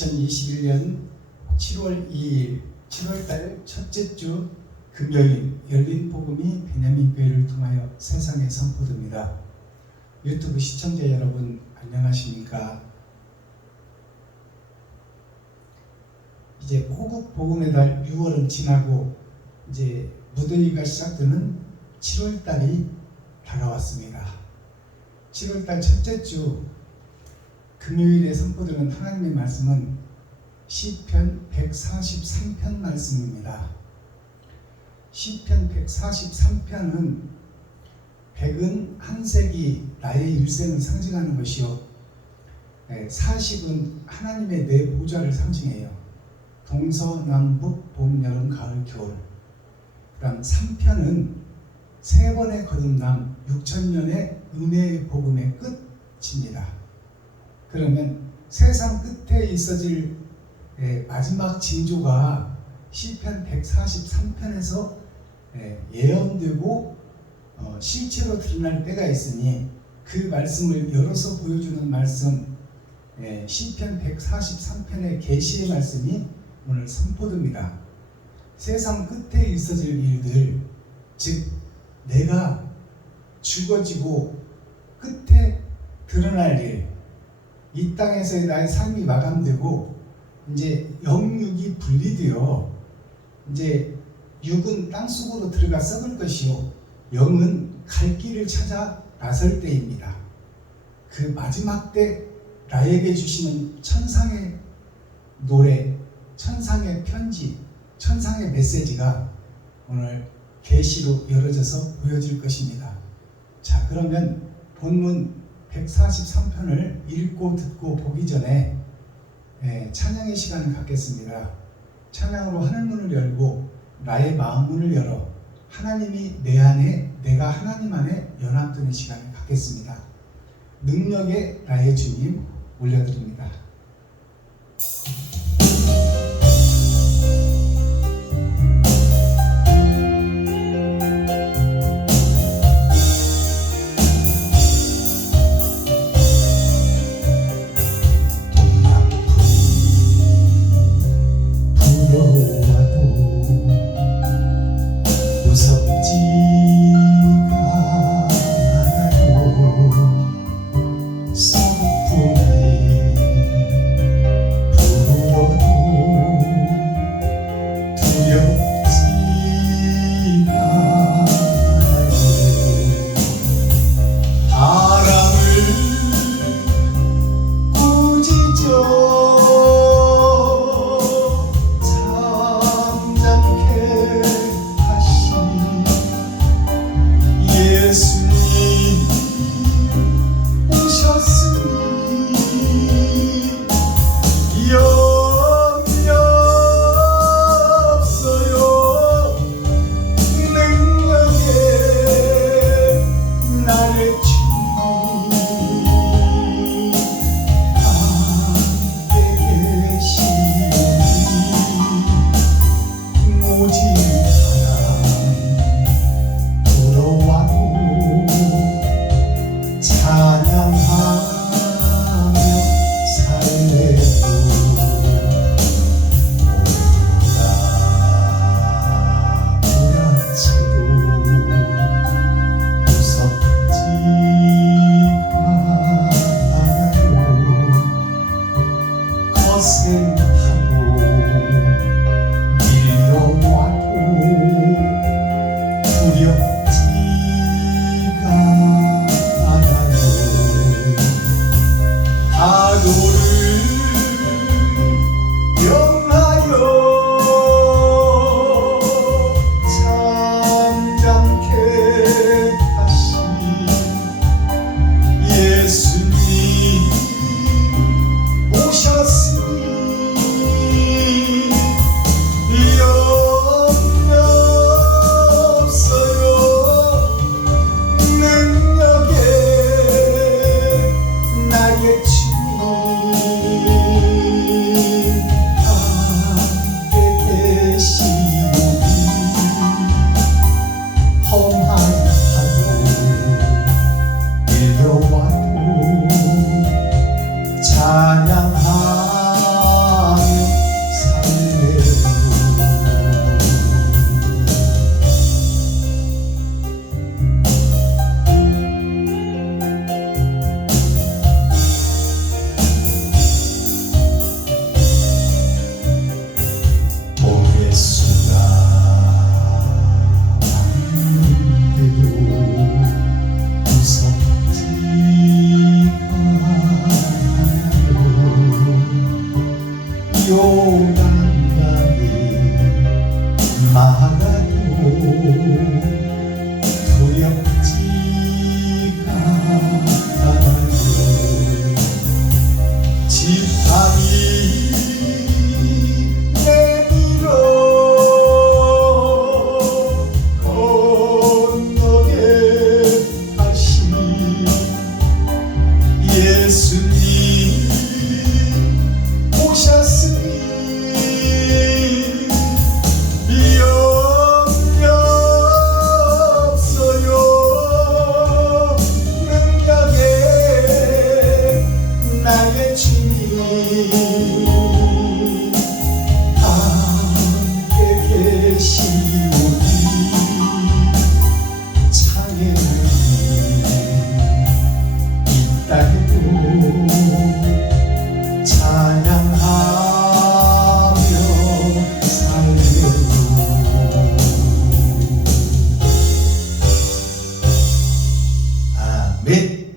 2021년 7월 2일 7월달 첫째 주 금요일 열린 복음이 베냐민교회를 통하여 세상에 선포됩니다. 유튜브 시청자 여러분 안녕하십니까? 이제 호국 복음의 달 6월은 지나고 이제 무더위가 시작되는 7월달이 다가왔습니다. 7월달 첫째 주 금요일에 선포되는 하나님의 말씀은 시편 143편 말씀입니다. 시편 143편은 100은 한색이 나의 일생을 상징하는 것이요, 40은 하나님의 내 보좌를 상징해요. 동서남북 봄 여름 가을 겨울. 그다음 3편은 세 번의 거듭남 6천년의 은혜의 복음의 끝입니다. 그러면 세상 끝에 있어질 마지막 징조가 시편 143편에서 예언되고 실체로 드러날 때가 있으니 그 말씀을 열어서 보여주는 말씀, 시편 143편의 계시의 말씀이 오늘 선포됩니다. 세상 끝에 있어질 일들, 즉 내가 죽어지고 끝에 드러날 일, 이 땅에서의 나의 삶이 마감되고 이제 영육이 분리되어 이제 육은 땅속으로 들어가 썩을 것이요 영은 갈 길을 찾아 나설 때입니다. 그 마지막 때 나에게 주시는 천상의 노래, 천상의 편지, 천상의 메시지가 오늘 계시로 열어져서 보여질 것입니다. 자, 그러면 본문 143편을 읽고 듣고 보기 전에 찬양의 시간을 갖겠습니다. 찬양으로 하늘문을 열고 나의 마음문을 열어 하나님이 내 안에, 내가 하나님 안에 연합되는 시간을 갖겠습니다. 능력의 나의 주님 올려드립니다. 예수님 오셨으니 염려 없어요. 능력에 나의 주님 함께 계시오니 찬양이 있다 해도 찬양하며 살래요. 아멘.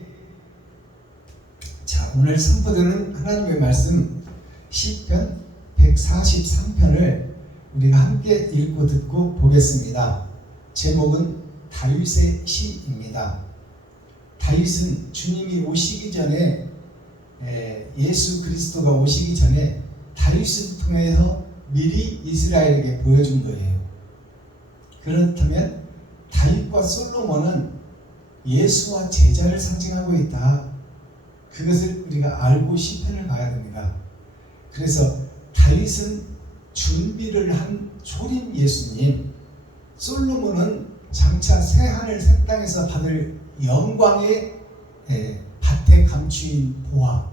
자, 오늘 선포되는 하나님의 말씀 시편 143편을 우리가 함께 읽고 듣고 보겠습니다. 제목은 다윗의 시입니다. 다윗은 주님이 오시기 전에 예수 그리스도가 오시기 전에 다윗을 통해서 미리 이스라엘에게 보여준 거예요. 그렇다면 다윗과 솔로몬은 예수와 제자를 상징하고 있다. 그것을 우리가 알고 시편을 봐야 됩니다. 그래서 다윗은 준비를 한 초림 예수님, 솔로몬은 장차 새하늘 새 땅에서 받을 영광의 밭에 감추인 보화,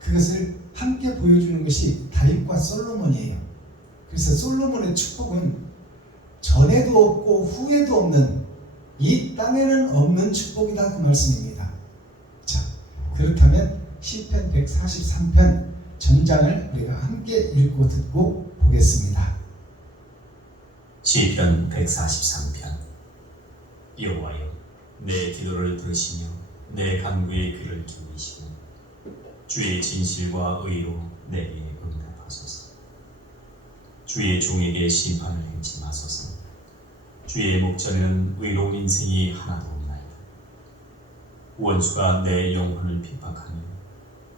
그것을 함께 보여주는 것이 다윗과 솔로몬이에요. 그래서 솔로몬의 축복은 전에도 없고 후에도 없는, 이 땅에는 없는 축복이다, 그 말씀입니다. 자, 그렇다면 시편 143편 전장을 우리가 함께 읽고 듣고 보겠습니다. 시편 143편. 여호와여, 내 기도를 들으시며 내 간구의 귀를 기울이시고 주의 진실과 의로 내게 응답하소서. 주의 종에게 심판을 행치 마소서. 주의 목전에는 의로운 인생이 하나도 없나이다. 원수가 내 영혼을 핍박하며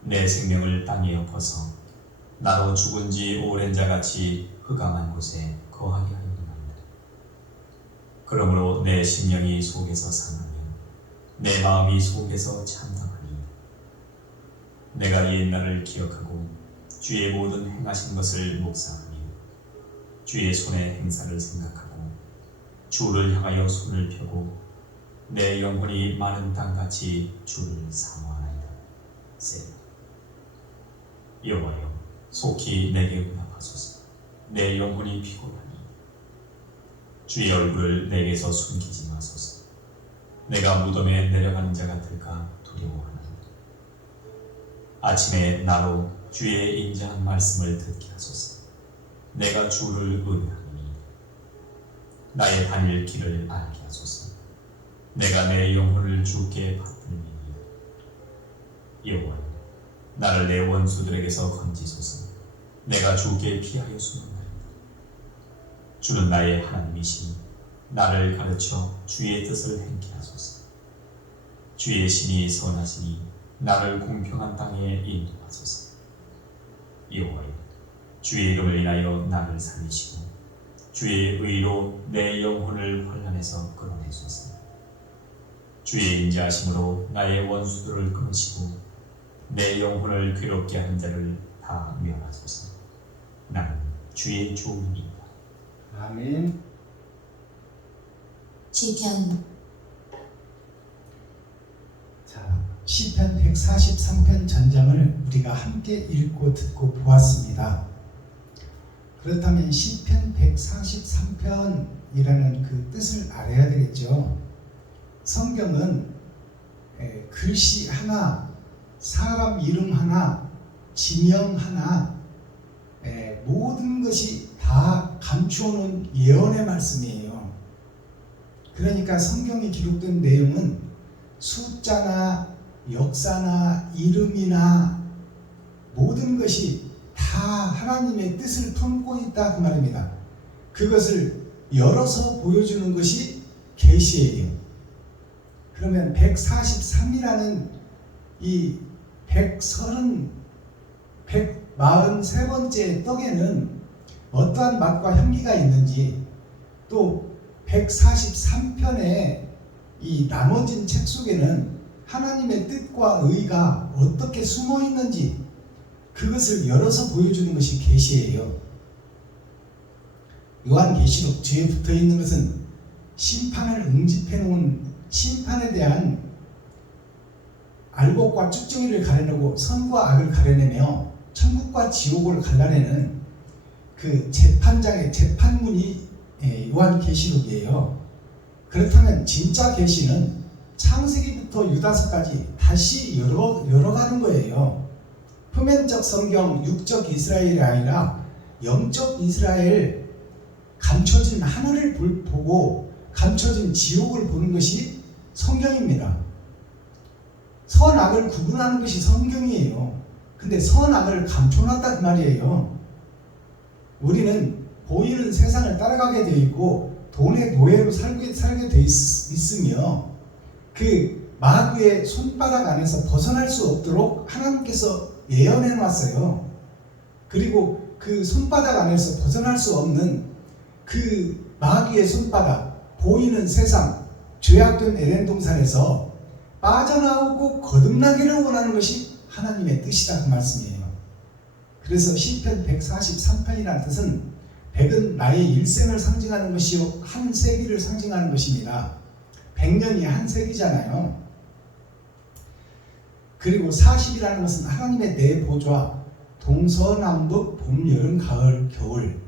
내 생명을 땅에 엎어서 나로 죽은 지 오랜 자같이 흑암한 곳에 거하게 하였나이다. 그러므로 내 심령이 속에서 상하며 내 마음이 속에서 참담하니 내가 옛날을 기억하고 주의 모든 행하신 것을 묵상하며 주의 손의 행사를 생각하고 주를 향하여 손을 펴고 내 영혼이 마른 땅같이 주를 사모하나이다. 세라. 여호와여, 속히 내게 응답하소서. 내 영혼이 피곤하니 주의 얼굴을 내게서 숨기지 마소서. 내가 무덤에 내려가는 자 같을까 두려워하나이다. 아침에 나로 주의 인자한 말씀을 듣게 하소서. 내가 주를 의뢰하니 나의 다닐 길을 알게 하소서. 내가 내 영혼을 주께 받들미니 여호와여, 나를 내 원수들에게서 건지소서. 내가 주께 피하여 숨는다. 주는 나의 하나님이시니 나를 가르쳐 주의 뜻을 행케 하소서. 주의 신이 선하시니 나를 공평한 땅에 인도하소서. 여호와여, 주의 이름을 인하여 나를 살리시고 주의 의로 내 영혼을 환난에서 끌어내소서. 주의 인자하심으로 나의 원수들을 끊으시고 내 영혼을 괴롭게 하는 자를 다 멸하소서. 나는 주의 종이니이다. 아멘. 시편. 자, 시편 143편 전장을 우리가 함께 읽고 듣고 보았습니다. 그렇다면 시편 143편이라는 그 뜻을 알아야 되겠죠. 성경은 글씨 하나, 사람 이름 하나, 지명 하나, 모든 것이 다 감추어놓은 예언의 말씀이에요. 그러니까 성경이 기록된 내용은 숫자나 역사나 이름이나 모든 것이 다 하나님의 뜻을 품고 있다, 그 말입니다. 그것을 열어서 보여주는 것이 계시예요. 그러면 143이라는 이 143번째 떡에는 어떠한 맛과 향기가 있는지, 또 143편의 이 나머진 책 속에는 하나님의 뜻과 의가 어떻게 숨어 있는지 그것을 열어서 보여주는 것이 계시예요. 요한계시록 뒤에 붙어 있는 것은 심판을 응집해 놓은 심판에 대한 알곡과 쭉정이를 가려내고 선과 악을 가려내며 천국과 지옥을 갈라내는 그 재판장의 재판문이 요한계시록이에요. 그렇다면 진짜 계시는 창세기부터 유다서까지 다시 열어가는 거예요. 표면적 성경, 육적 이스라엘이 아니라 영적 이스라엘, 감춰진 하늘을 보고 감춰진 지옥을 보는 것이 성경입니다. 선악을 구분하는 것이 성경이에요. 근데 선악을 감춰놨다 그 말이에요. 우리는 보이는 세상을 따라가게 되어 있고 돈의 노예로 살게 되어 있으며 그 마귀의 손바닥 안에서 벗어날 수 없도록 하나님께서 예언해 놨어요. 그리고 그 손바닥 안에서 벗어날 수 없는 그 마귀의 손바닥, 보이는 세상, 죄악된 에덴 동산에서 빠져나오고 거듭나기를 원하는 것이 하나님의 뜻이다 그 말씀이에요. 그래서 시편 143편이라는 뜻은 100은 나의 일생을 상징하는 것이요 한 세기를 상징하는 것입니다. 100년이 한 세기잖아요. 그리고 40이라는 것은 하나님의 네 보좌, 동서남북, 봄, 여름, 가을, 겨울,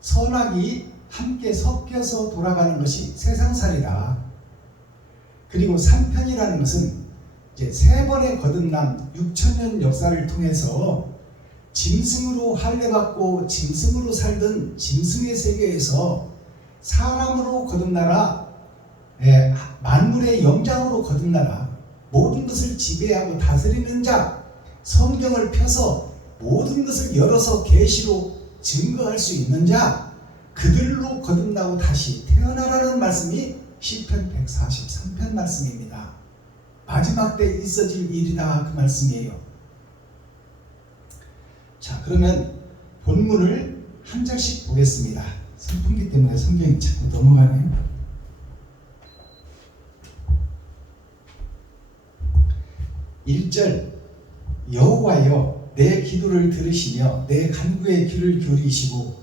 선악이 함께 섞여서 돌아가는 것이 세상살이다. 그리고 3편이라는 것은 이제 세 번의 거듭남 6천년 역사를 통해서 짐승으로 할례받고 짐승으로 살던 짐승의 세계에서 사람으로 거듭나라, 만물의 영장으로 거듭나라, 모든 것을 지배하고 다스리는 자, 성경을 펴서 모든 것을 열어서 계시로 증거할 수 있는 자, 그들로 거듭나고 다시 태어나라는 말씀이 시편 143편 말씀입니다. 마지막 때 있어질 일이다 그 말씀이에요. 자, 그러면 본문을 한 절씩 보겠습니다. 선풍기 때문에 성경이 자꾸 넘어가네요. 1절, 여호와여 내 기도를 들으시며 내 간구에 귀를 기울이시고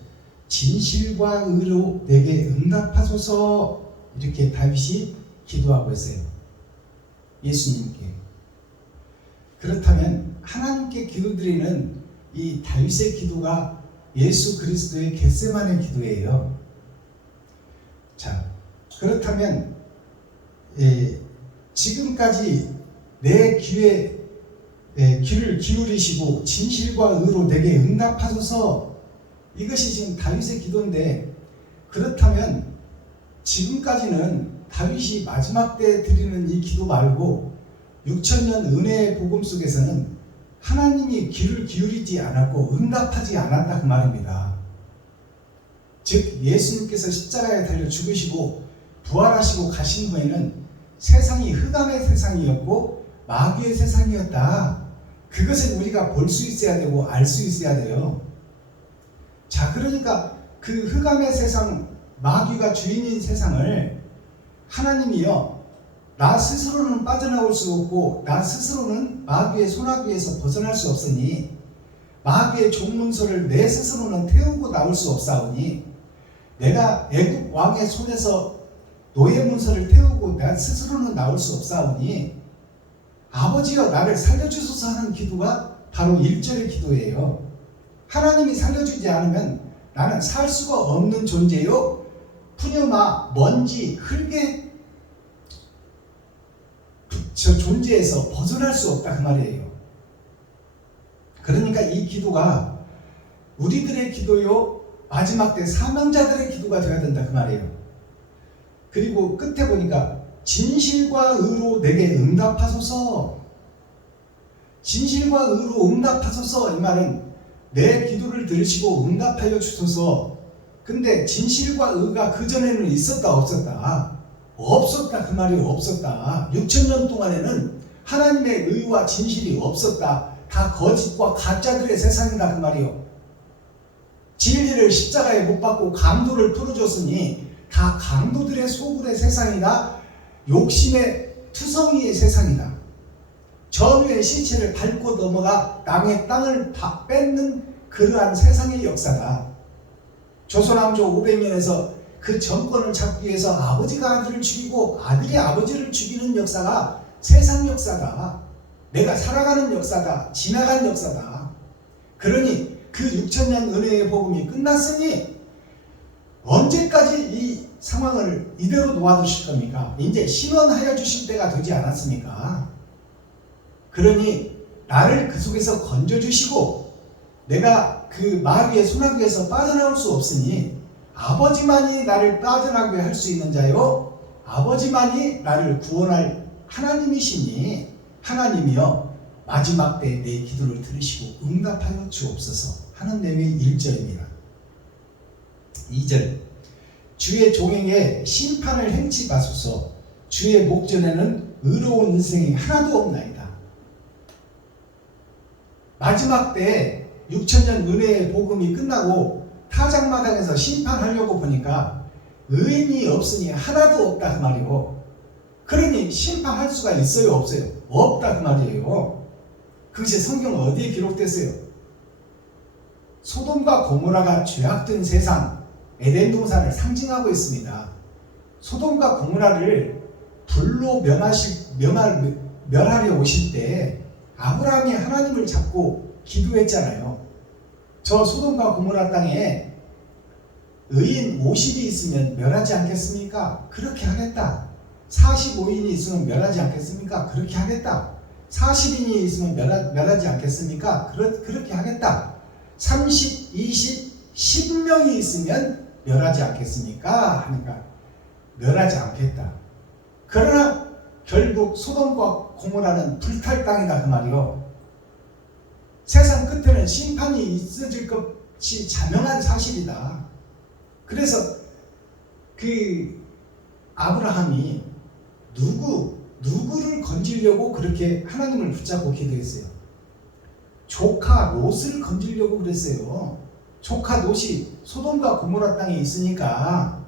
진실과 의로 내게 응답하소서. 이렇게 다윗이 기도하고 있어요. 예수님께. 그렇다면 하나님께 기도드리는 이 다윗의 기도가 예수 그리스도의 겟세마네 기도예요. 자, 그렇다면 지금까지 내 귀에 귀를 기울이시고 진실과 의로 내게 응답하소서, 이것이 지금 다윗의 기도인데, 그렇다면 지금까지는 다윗이 마지막 때 드리는 이 기도 말고 6천년 은혜의 복음 속에서는 하나님이 귀를 기울이지 않았고 응답하지 않았다 그 말입니다. 즉 예수님께서 십자가에 달려 죽으시고 부활하시고 가신 후에는 세상이 흑암의 세상이었고 마귀의 세상이었다. 그것을 우리가 볼 수 있어야 되고 알 수 있어야 돼요. 자, 그러니까 그 흑암의 세상, 마귀가 주인인 세상을 하나님이요, 나 스스로는 빠져나올 수 없고 나 스스로는 마귀의 손아귀에서 벗어날 수 없으니, 마귀의 종문서를 내 스스로는 태우고 나올 수 없사오니, 내가 애국 왕의 손에서 노예 문서를 태우고 나 스스로는 나올 수 없사오니 아버지여 나를 살려주소서 하는 기도가 바로 1절의 기도예요. 하나님이 살려주지 않으면 나는 살 수가 없는 존재요, 푸뉴마, 먼지, 흙의 저 존재에서 벗어날 수 없다 그 말이에요. 그러니까 이 기도가 우리들의 기도요, 마지막 때 사명자들의 기도가 되어야 된다 그 말이에요. 그리고 끝에 보니까 진실과 의로 내게 응답하소서. 진실과 의로 응답하소서, 이 말은 내 기도를 들으시고 응답하여 주소서. 근데 진실과 의가 그전에는 있었다 없었다? 없었다 그 말이 없었다. 6천년 동안에는 하나님의 의와 진실이 없었다. 다 거짓과 가짜들의 세상이다 그 말이요. 진리를 십자가에 못 박고 강도를 풀어줬으니 다 강도들의 소굴의 세상이다. 욕심의 투성이의 세상이다. 전우의 시체를 밟고 넘어가 남의 땅을 뺏는 그러한 세상의 역사다. 조선왕조 500년에서 그 정권을 잡기 위해서 아버지가 아들을 죽이고 아들이 아버지를 죽이는 역사가 세상 역사다. 내가 살아가는 역사다. 지나간 역사다. 그러니 그 6천년 은혜의 복음이 끝났으니 언제까지 이 상황을 이대로 놓아두실 겁니까? 이제 신원하여 주실 때가 되지 않았습니까? 그러니 나를 그 속에서 건져주시고 내가 그 마귀의 소나기에서 빠져나올 수 없으니 아버지만이 나를 빠져나오게 할 수 있는 자요 아버지만이 나를 구원할 하나님이시니 하나님이여 마지막 때 내 기도를 들으시고 응답하여 주옵소서 하는 내용의 1절입니다. 2절 주의 종에게 심판을 행치 마소서 주의 목전에는 의로운 인생이 하나도 없나이다. 마지막 때 6천년 은혜의 복음이 끝나고 타작마당에서 심판하려고 보니까 의인이 없으니 하나도 없다 그 말이고, 그러니 심판할 수가 있어요 없어요? 없다 그 말이에요. 그것이 성경 어디에 기록됐어요? 소돔과 고모라가 죄악된 세상 에덴 동산을 상징하고 있습니다. 소돔과 고모라를 불로 멸하려 오실 때 아브라함이 하나님을 잡고 기도했잖아요. 저 소돔과 고모라 땅에 의인 50이 있으면 멸하지 않겠습니까? 그렇게 하겠다. 45인이 있으면 멸하지 않겠습니까? 그렇게 하겠다. 40인이 있으면 멸하지 않겠습니까? 그렇게 하겠다. 30, 20, 10명이 있으면 멸하지 않겠습니까? 하니까 멸하지 않겠다. 그러나 결국 소돔과 고모라는 불탈 땅이다 그 말이요. 세상 끝에는 심판이 있어질 것이 자명한 사실이다. 그래서 그 아브라함이 누구를 건지려고 그렇게 하나님을 붙잡고 기도했어요? 조카 롯을 건지려고 그랬어요. 조카 롯이 소돔과 고모라 땅에 있으니까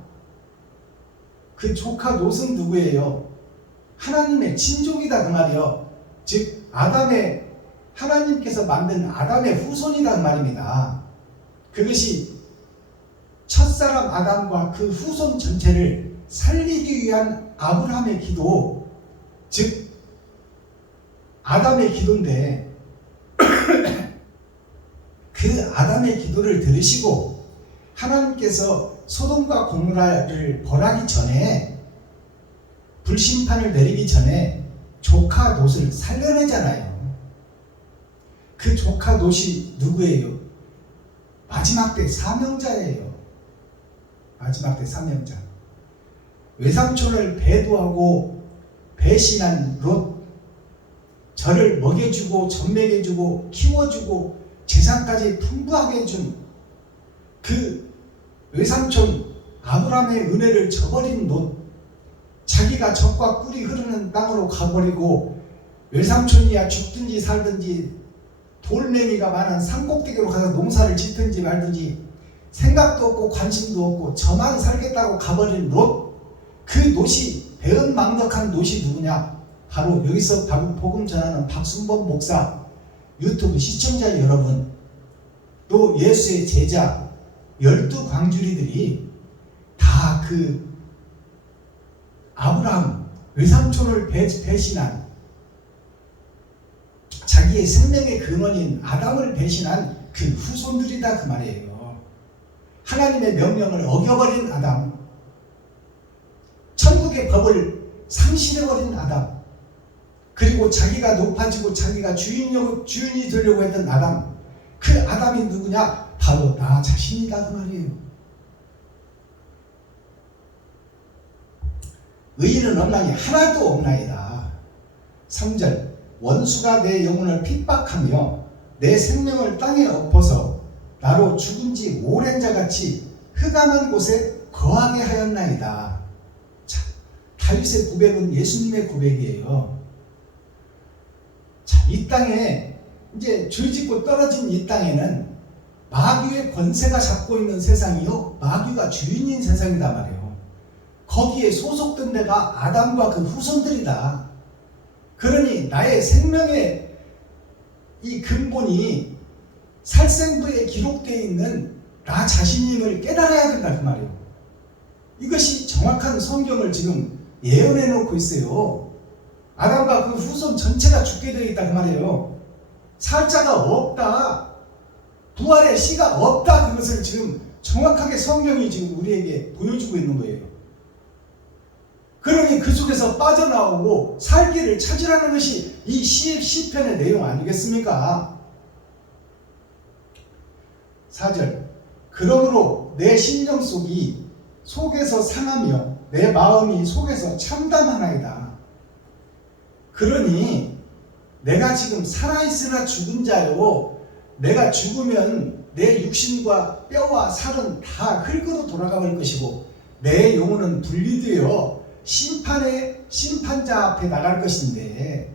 그 조카 롯은 누구예요? 하나님의 친족이다 그 말이요. 즉 하나님께서 만든 아담의 후손이다 그 말입니다. 그것이 첫사람 아담과 그 후손 전체를 살리기 위한 아브라함의 기도, 즉 아담의 기도인데 그 아담의 기도를 들으시고 하나님께서 소돔과 고모라를 벌하기 전에, 불심판을 내리기 전에 조카 롯을 살려내잖아요. 그 조카 롯이 누구예요? 마지막 때 사명자예요. 마지막 때 사명자. 외삼촌을 배도하고 배신한 롯, 저를 먹여주고 젖먹여주고 키워주고 재산까지 풍부하게 해준 그 외삼촌 아브라함의 은혜를 저버린 롯, 자기가 젖과 꿀이 흐르는 땅으로 가버리고 외삼촌이야 죽든지 살든지 돌멩이가 많은 산꼭대기로 가서 농사를 짓든지 말든지 생각도 없고 관심도 없고 저만 살겠다고 가버린 롯, 그 롯이 배은망덕한 롯이 누구냐? 바로 여기서 복음 전하는 박순범 목사, 유튜브 시청자 여러분, 또 예수의 제자 12광주리들이 다 그 아브라함 외삼촌을 배신한, 자기의 생명의 근원인 아담을 배신한 그 후손들이다 그 말이에요. 하나님의 명령을 어겨버린 아담, 천국의 법을 상실해버린 아담, 그리고 자기가 높아지고 자기가 주인이 되려고 했던 아담, 그 아담이 누구냐? 바로 나 자신이다 그 말이에요. 의인은 없나니 하나도 없나이다. 3절 원수가 내 영혼을 핍박하며 내 생명을 땅에 엎어서 나로 죽은 지 오랜 자같이 흑암한 곳에 거하게 하였나이다. 자, 다윗의 고백은 예수님의 고백이에요. 자, 이 땅에 이제 죄짓고 떨어진 이 땅에는 마귀의 권세가 잡고 있는 세상이요, 마귀가 주인인 세상이다 말이에요. 거기에 소속된 데가 아담과 그 후손들이다. 그러니 나의 생명의 이 근본이 살생부에 기록되어 있는 나 자신임을 깨달아야 된다 그 말이에요. 이것이 정확한 성경을 지금 예언해 놓고 있어요. 아담과 그 후손 전체가 죽게 되어 있다 그 말이에요. 살자가 없다. 부활의 씨가 없다. 그것을 지금 정확하게 성경이 지금 우리에게 보여주고 있는 거예요. 그러니 그 속에서 빠져나오고 살 길을 찾으라는 것이 이 시편의 내용 아니겠습니까? 4절 그러므로 내 심령 속에서 상하며 내 마음이 속에서 참담하나이다. 그러니 내가 지금 살아있으나 죽은 자요, 내가 죽으면 내 육신과 뼈와 살은 다 흙으로 돌아갈 것이고 내 영혼은 분리되어 심판자 앞에 나갈 것인데,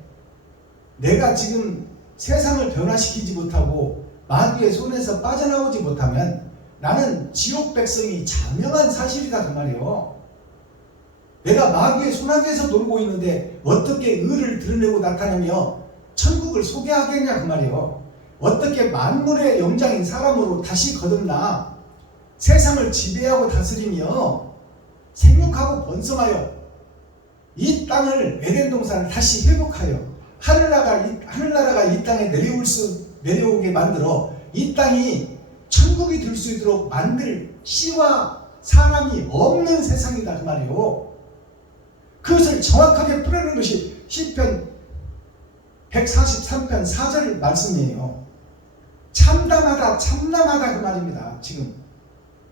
내가 지금 세상을 변화시키지 못하고 마귀의 손에서 빠져나오지 못하면 나는 지옥 백성이 자명한 사실이다 그 말이에요. 내가 마귀의 손아귀에서 놀고 있는데 어떻게 의를 드러내고 나타내며 천국을 소개하겠냐 그 말이에요. 어떻게 만물의 영장인 사람으로 다시 거듭나 세상을 지배하고 다스리며 생육하고 번성하여 이 땅을 에덴 동산을 다시 회복하여 하늘나라가 이 땅에 내려오게 만들어 이 땅이 천국이 될 수 있도록 만들 씨와 사람이 없는 세상이다 그 말이에요. 그것을 정확하게 풀어내는 것이 시편 143편 4절 말씀이에요. 참담하다 참담하다 그 말입니다. 지금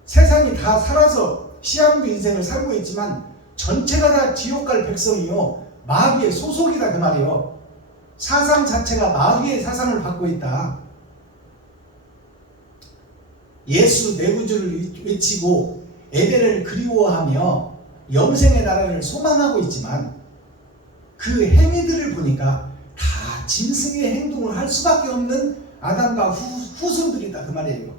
세상이 다 살아서 시한부 인생을 살고 있지만 전체가 다 지옥 갈 백성이요, 마귀의 소속이다 그 말이에요. 사상 자체가 마귀의 사상을 받고 있다. 예수 내구주를 외치고 에덴을 그리워하며 영생의 나라를 소망하고 있지만 그 행위들을 보니까 다 짐승의 행동을 할 수밖에 없는 아담과 후손들이다 그 말이에요.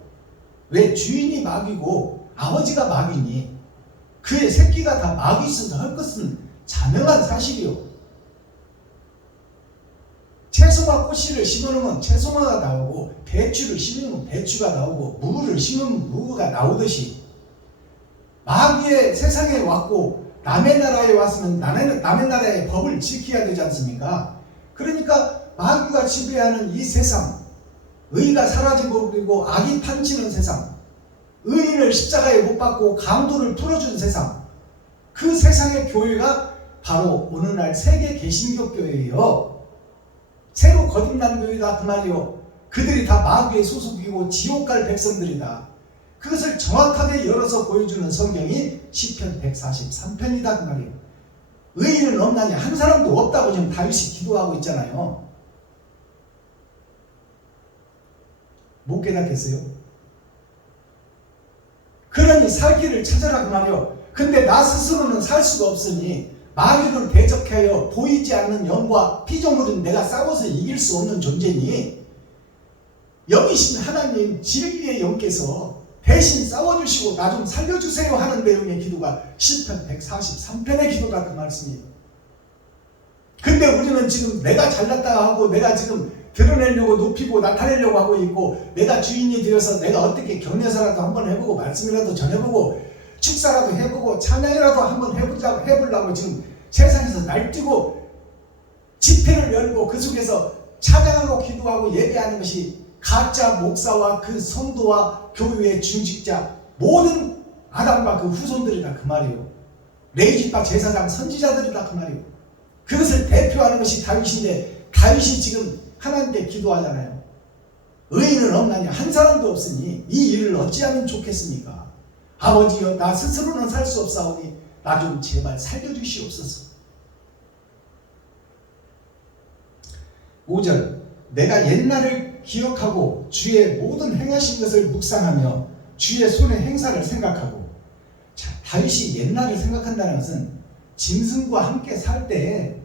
왜? 주인이 마귀고 아버지가 마귀니 그의 새끼가 다 마귀 있어서 할 것은 자명한 사실이요. 채소와 꽃씨를 심어놓으면 채소가 나오고 배추를 심으면 배추가 나오고 무를 심으면 무가 나오듯이 마귀의 세상에 왔고 남의 나라에 왔으면 남의 나라의 법을 지켜야 되지 않습니까? 그러니까 마귀가 지배하는 이 세상, 의가 사라지고 그리고 악이 판치는 세상, 의인을 십자가에 못 박고 강도를 풀어준 세상, 그 세상의 교회가 바로 오늘날 세계 개신교 교회예요. 새로 거듭난 교회다 그 말이요. 그들이 다 마귀의 소속이고 지옥 갈 백성들이다. 그것을 정확하게 열어서 보여주는 성경이 시편 143편이다 그 말이에요. 의인은 없나니 한 사람도 없다고 지금 다윗이 기도하고 있잖아요. 못 깨닫겠어요? 그러니 살 길을 찾아라 그 말이요. 근데 나 스스로는 살 수가 없으니 마귀를 대적하여 보이지 않는 영과 피조물은 내가 싸워서 이길 수 없는 존재니 영이신 하나님 진리의 영께서 대신 싸워주시고 나 좀 살려주세요 하는 내용의 기도가 시편 143편의 기도다 그 말씀이에요. 근데 우리는 지금 내가 잘났다 하고 내가 지금 드러내려고 높이고 나타내려고 하고 있고, 내가 주인이 되어서 내가 어떻게 격려사라도 한번 해보고 말씀이라도 전해보고 축사라도 해보고 찬양이라도 한번 해보려고 지금 세상에서 날뛰고 집회를 열고 그 속에서 찬양하고 기도하고 예배하는 것이 가짜 목사와 그 성도와 교회의 중직자 모든 아담과 그 후손들이다 그 말이에요. 레위지파 제사장 선지자들이다 그 말이에요. 그것을 대표하는 것이 다윗인데 다윗이 지금 하나님께 기도하잖아요. 의인은 없나니 한 사람도 없으니 이 일을 어찌하면 좋겠습니까? 아버지여 나 스스로는 살 수 없사오니 나 좀 제발 살려주시옵소서. 5절 내가 옛날을 기억하고 주의 모든 행하신 것을 묵상하며 주의 손의 행사를 생각하고. 자, 다윗이 옛날을 생각한다는 것은 짐승과 함께 살 때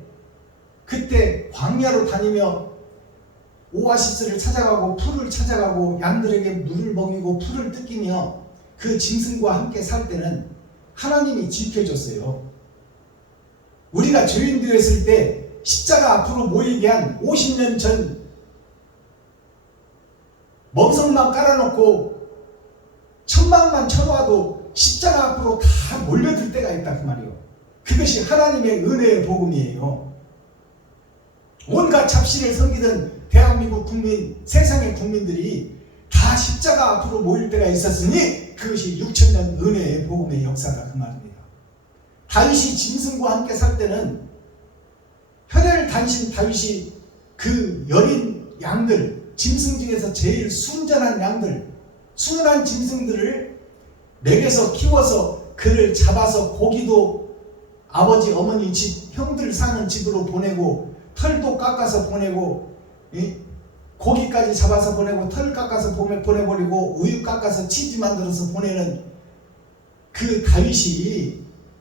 그때 광야로 다니며 오아시스를 찾아가고 풀을 찾아가고 양들에게 물을 먹이고 풀을 뜯기며 그 짐승과 함께 살 때는 하나님이 지켜줬어요. 우리가 죄인 되었을 때 십자가 앞으로 모이게 한 50년 전 멍석만 깔아놓고 천막만 쳐놔도 십자가 앞으로 다 몰려들 때가 있다 그 말이에요. 그것이 하나님의 은혜의 복음이에요. 온갖 잡신을 섬기던 대한민국 국민, 세상의 국민들이 다 십자가 앞으로 모일 때가 있었으니 그것이 6천년 은혜의 복음의 역사다 그 말입니다. 다윗이 짐승과 함께 살 때는 혈혈 단신 다윗이 그 여린 양들, 짐승 중에서 제일 순전한 양들, 순한 짐승들을 먹여서 키워서 그를 잡아서 고기도 아버지 어머니 집 형들 사는 집으로 보내고 털도 깎아서 보내고 고기까지 잡아서 보내고 털 깎아서 보내버리고 우유 깎아서 치즈 만들어서 보내는 그 다윗이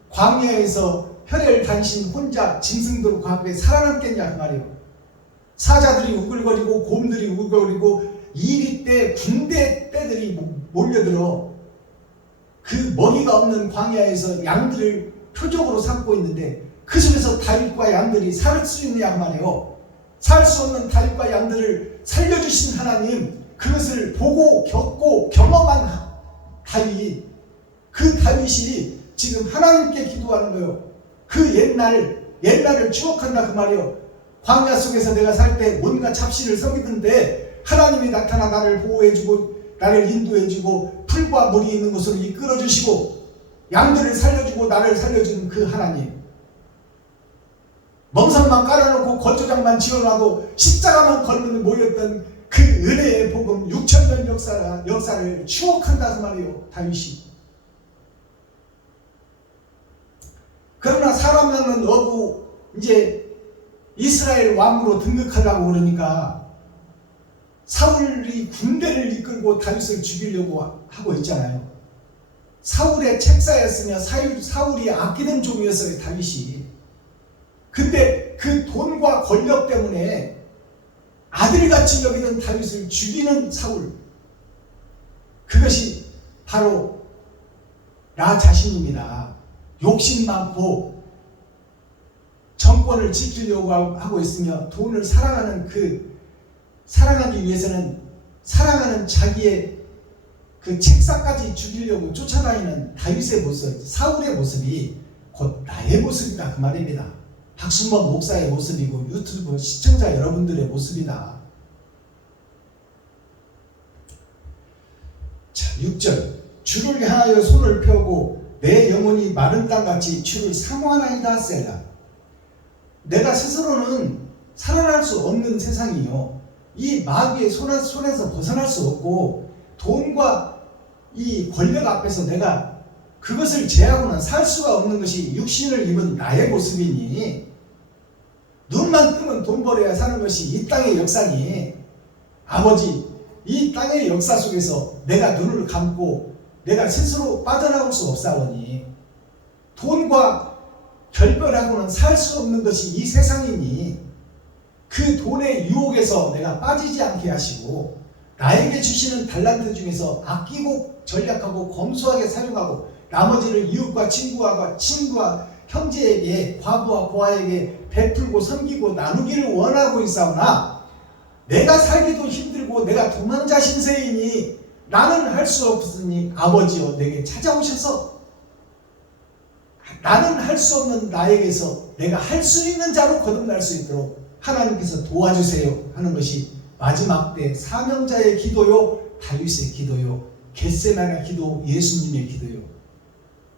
광야에서 혈혈 단신 혼자 짐승들과 함께 살아남겠냐 그 말이에요. 사자들이 우글거리고 곰들이 우글거리고 이리 때 군대 떼들이 몰려들어 그 먹이가 없는 광야에서 양들을 표적으로 삼고 있는데 그 속에서 다윗과 양들이 살 수 있느냐 그 말이에요. 살 수 없는 다윗과 양들을 살려주신 하나님, 그것을 보고 겪고 경험한 다윗, 그 다윗이 지금 하나님께 기도하는 거예요. 그 옛날을 추억한다 그 말이에요. 광야 속에서 내가 살 때 온갖 잡신을 섬기던데 하나님이 나타나 나를 보호해주고 나를 인도해주고 풀과 물이 있는 곳으로 이끌어주시고 양들을 살려주고 나를 살려주는 그 하나님, 멍석만 깔아놓고 거주장만 지어놔도 십자가만 걸면 모였던 그 은혜의 복음 6천년 역사를 추억한다 그 말이에요. 다윗이. 그러나 사람 낳는 어부 이제 이스라엘 왕으로 등극하려고 그러니까 사울이 군대를 이끌고 다윗을 죽이려고 하고 있잖아요. 사울의 책사였으며 사울이 아끼는 종이었어요 다윗이. 근데 그 돈과 권력 때문에 아들같이 여기던 다윗을 죽이는 사울, 그것이 바로 나 자신입니다. 욕심 많고 정권을 지키려고 하고 있으며 돈을 사랑하기 위해서는 사랑하는 자기의 그 책사까지 죽이려고 쫓아다니는 다윗의 모습, 사울의 모습이 곧 나의 모습이다 그 말입니다. 박순범 목사의 모습이고 유튜브 시청자 여러분들의 모습이다. 자, 6절 주를 향하여 손을 펴고 내 영혼이 마른 땅같이 주를 사모하나이다 셀라. 내가 스스로는 살아날 수 없는 세상이요, 이 마귀의 손에서 벗어날 수 없고 돈과 이 권력 앞에서 내가 그것을 제하고는 살 수가 없는 것이 육신을 입은 나의 모습이니, 눈만 뜨면 돈 벌어야 사는 것이 이 땅의 역사니, 아버지 이 땅의 역사 속에서 내가 눈을 감고 내가 스스로 빠져나올 수 없사오니 돈과 결별하고는 살 수 없는 것이 이 세상이니 그 돈의 유혹에서 내가 빠지지 않게 하시고 나에게 주시는 달란트 중에서 아끼고 전략하고 검소하게 사용하고 나머지를 이웃과 친구와 형제에게, 과부와 고아에게 베풀고 섬기고 나누기를 원하고 있사오나 내가 살기도 힘들고 내가 도망자 신세이니 나는 할 수 없으니 아버지여 내게 찾아오셔서 나는 할 수 없는 나에게서 내가 할 수 있는 자로 거듭날 수 있도록 하나님께서 도와주세요 하는 것이 마지막 때 사명자의 기도요, 다윗의 기도요, 겟세마네 기도, 예수님의 기도요.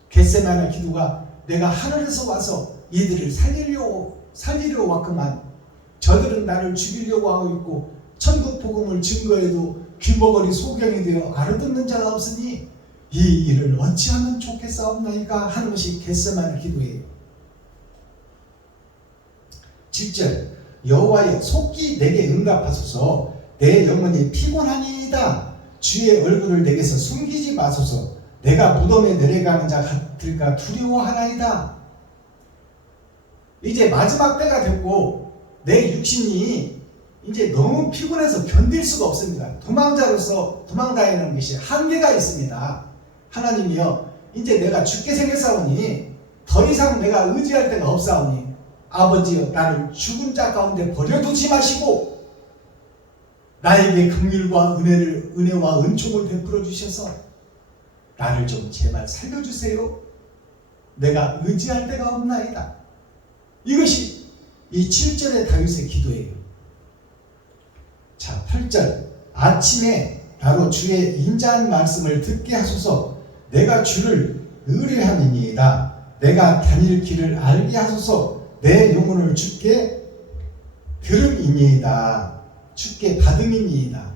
겟세마네 기도가 내가 하늘에서 와서 이들을 살리려 왔구만. 저들은 나를 죽이려고 하고 있고 천국 복음을 증거해도 귀머거리 소경이 되어 알아듣는 자가 없으니 이 일을 어찌하면 좋겠사옵나이까 하는 것이 겟세마네 기도예요. 7절 여호와여 속히 내게 응답하소서. 내 영혼이 피곤하니이다. 주의 얼굴을 내게서 숨기지 마소서. 내가 무덤에 내려가는 자 같을까 두려워하나이다. 이제 마지막 때가 됐고 내 육신이 이제 너무 피곤해서 견딜 수가 없습니다. 도망자로서 도망다니는 것이 한계가 있습니다. 하나님이여 이제 내가 죽게 생겼사오니 더 이상 내가 의지할 데가 없사오니 아버지여 나를 죽은 자 가운데 버려두지 마시고 나에게 긍휼과 은혜와 은총을 베풀어 주셔서 나를 좀 제발 살려주세요. 내가 의지할 데가 없나이다. 이것이 이 7절의 다윗의 기도예요. 자, 8절 아침에 나로 주의 인자한 말씀을 듣게 하소서. 내가 주를 의뢰함이니이다. 내가 다닐 길을 알게 하소서. 내 영혼을 주께 들음이니이다. 주께 받음이니이다.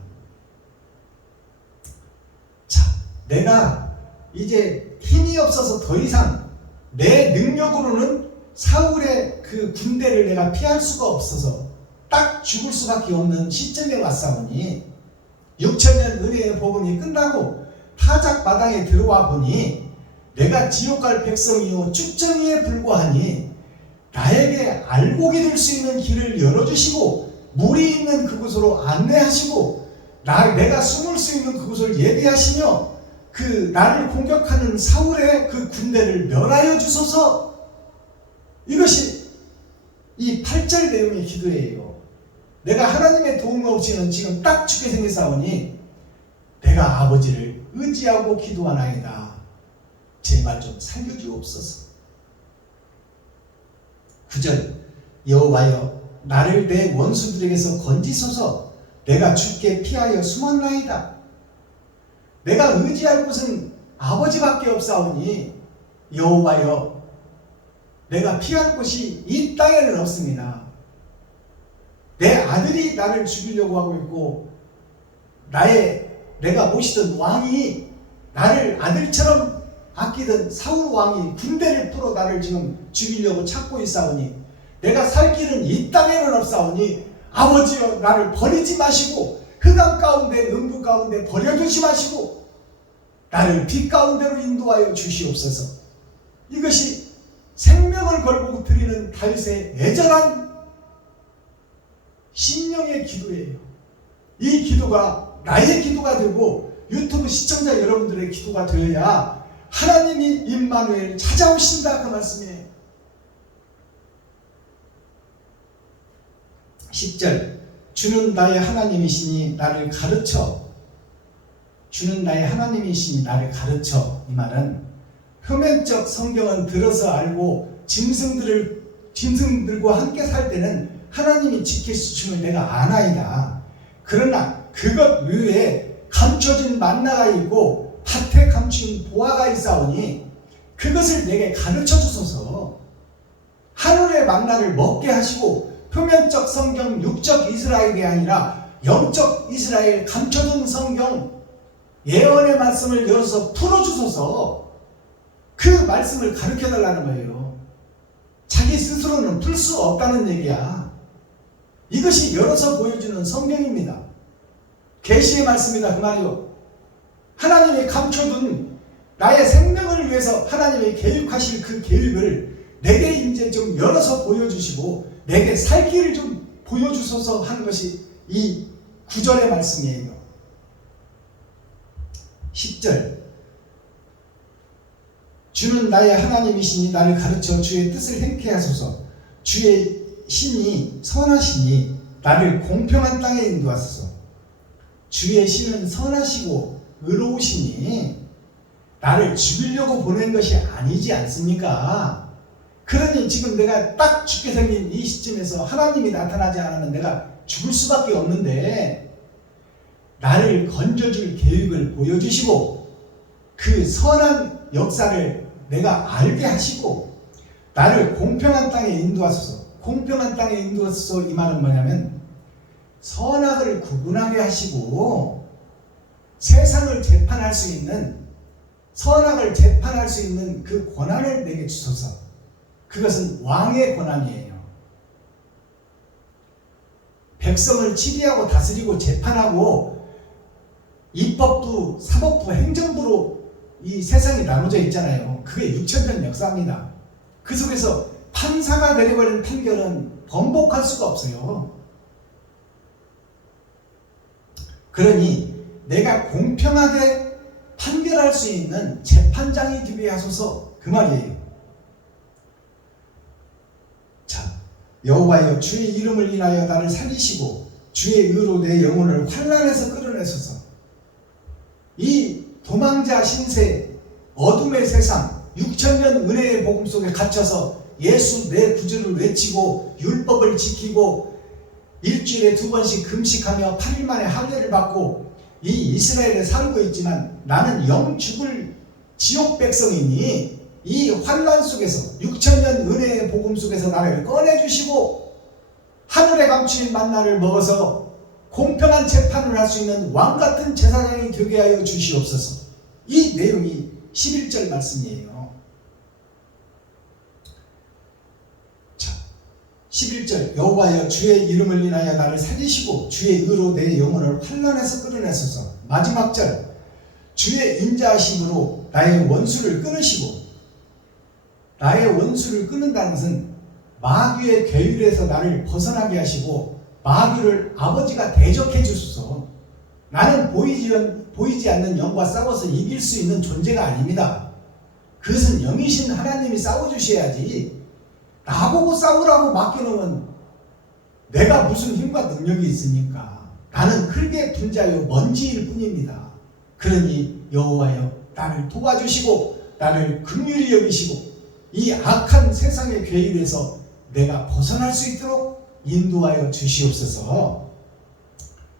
자, 내가 이제 힘이 없어서 더 이상 내 능력으로는 사울의 그 군대를 내가 피할 수가 없어서 딱 죽을 수밖에 없는 시점에 왔사오니 6천년 은혜의 복음이 끝나고 타작 마당에 들어와 보니 내가 지옥 갈 백성이요 쭉정이에 불과하니 나에게 알곡이 될 수 있는 길을 열어주시고 물이 있는 그곳으로 안내하시고 내가 숨을 수 있는 그곳을 예비하시며 그 나를 공격하는 사울의 그 군대를 멸하여 주소서. 이것이 이 8절 내용의 기도예요. 내가 하나님의 도움 없이는 지금 딱 죽게 생겼사오니 내가 아버지를 의지하고 기도하나이다. 제발 좀 살려주옵소서. 9절 여호와여 나를 내 원수들에게서 건지소서. 내가 주께 피하여 숨었나이다. 내가 의지할 곳은 아버지밖에 없사오니 여호와여 내가 피할 곳이 이 땅에는 없습니다. 내 아들이 나를 죽이려고 하고 있고 내가 모시던 왕이 나를 아들처럼 아끼던 사울 왕이 군대를 풀어 나를 지금 죽이려고 찾고 있사오니 내가 살 길은 이 땅에는 없사오니 아버지여 나를 버리지 마시고 흑암 가운데 음부 가운데 버려두지 마시고 나를 빛 가운데로 인도하여 주시옵소서. 이것이 생명을 걸고 드리는 다윗의 애절한 심령의 기도예요. 이 기도가 나의 기도가 되고 유튜브 시청자 여러분들의 기도가 되어야 하나님이 임마누엘 찾아오신다 그 말씀이에요. 10절 주는 나의 하나님이시니 나를 가르쳐. 주는 나의 하나님이시니 나를 가르쳐. 이 말은 표면적 성경은 들어서 알고 짐승들과 함께 살 때는 하나님이 지켜주심을 내가 아나이다. 그러나 그것 외에 감춰진 만나가 있고 밭에 감춘 보화가 있사오니 그것을 내게 가르쳐 주소서. 하늘의 만나를 먹게 하시고 표면적 성경 육적 이스라엘이 아니라 영적 이스라엘 감춰둔 성경 예언의 말씀을 열어서 풀어주소서. 그 말씀을 가르쳐달라는 거예요. 자기 스스로는 풀 수 없다는 얘기야. 이것이 열어서 보여주는 성경입니다. 계시의 말씀이다 그 말이요. 하나님이 감춰둔 나의 생명을 위해서 하나님이 계획하실 그 계획을 내게 이제 좀 열어서 보여주시고 내게 살 길을 좀 보여주소서 하는 것이 이 9절의 말씀이에요. 10절 주는 나의 하나님이시니 나를 가르쳐 주의 뜻을 행케 하소서. 주의 신이 선하시니 나를 공평한 땅에 인도하소서. 주의 신은 선하시고 의로우시니 나를 죽이려고 보낸 것이 아니지 않습니까? 그러니 지금 내가 딱 죽게 생긴 이 시점에서 하나님이 나타나지 않으면 내가 죽을 수밖에 없는데 나를 건져줄 계획을 보여주시고 그 선한 역사를 내가 알게 하시고 나를 공평한 땅에 인도하소서. 공평한 땅에 인도하소서 이 말은 뭐냐면 선악을 구분하게 하시고 세상을 재판할 수 있는 선악을 재판할 수 있는 그 권한을 내게 주소서. 그것은 왕의 권한이에요. 백성을 치리하고 다스리고 재판하고 입법부, 사법부, 행정부로 이 세상이 나눠져 있잖아요. 그게 6천년 역사입니다. 그 속에서 판사가 내려버린 판결은 번복할 수가 없어요. 그러니 내가 공평하게 판결할 수 있는 재판장이 되게 하소서 그 말이에요. 자, 여호와여 주의 이름을 인하여 나를 살리시고 주의 의로 내 영혼을 환난에서 끌어내소서. 이 도망자 신세 어둠의 세상 6,000년 은혜의 복음 속에 갇혀서 예수 내 구주를 외치고 율법을 지키고 일주일에 2번씩 금식하며 8일 만에 할례를 받고 이 이스라엘에 살고 있지만 나는 영 죽을 지옥 백성이니 이 환난 속에서 6,000년 은혜의 복음 속에서 나를 꺼내주시고 하늘에 감추인 만나를 먹어서 공평한 재판을 할 수 있는 왕같은 제사장이 되게 하여 주시옵소서. 이 내용이 11절 말씀이에요. 자, 11절 여호와여 주의 이름을 인하여 나를 살리시고 주의 의로 내 영혼을 환난에서 끌어내소서. 마지막 절 주의 인자하심으로 나의 원수를 끊으시고, 나의 원수를 끊는다는 것은 마귀의 계율에서 나를 벗어나게 하시고 마귀를 아버지가 대적해 주소서. 나는 보이지 않는 영과 싸워서 이길 수 있는 존재가 아닙니다. 그것은 영이신 하나님이 싸워주셔야지 나보고 싸우라고 맡겨놓으면 내가 무슨 힘과 능력이 있습니까? 나는 흙의 분자요 먼지일 뿐입니다. 그러니 여호와여 나를 도와주시고 나를 긍휼히 여기시고 이 악한 세상의 괴율에서 내가 벗어날 수 있도록 인도하여 주시옵소서.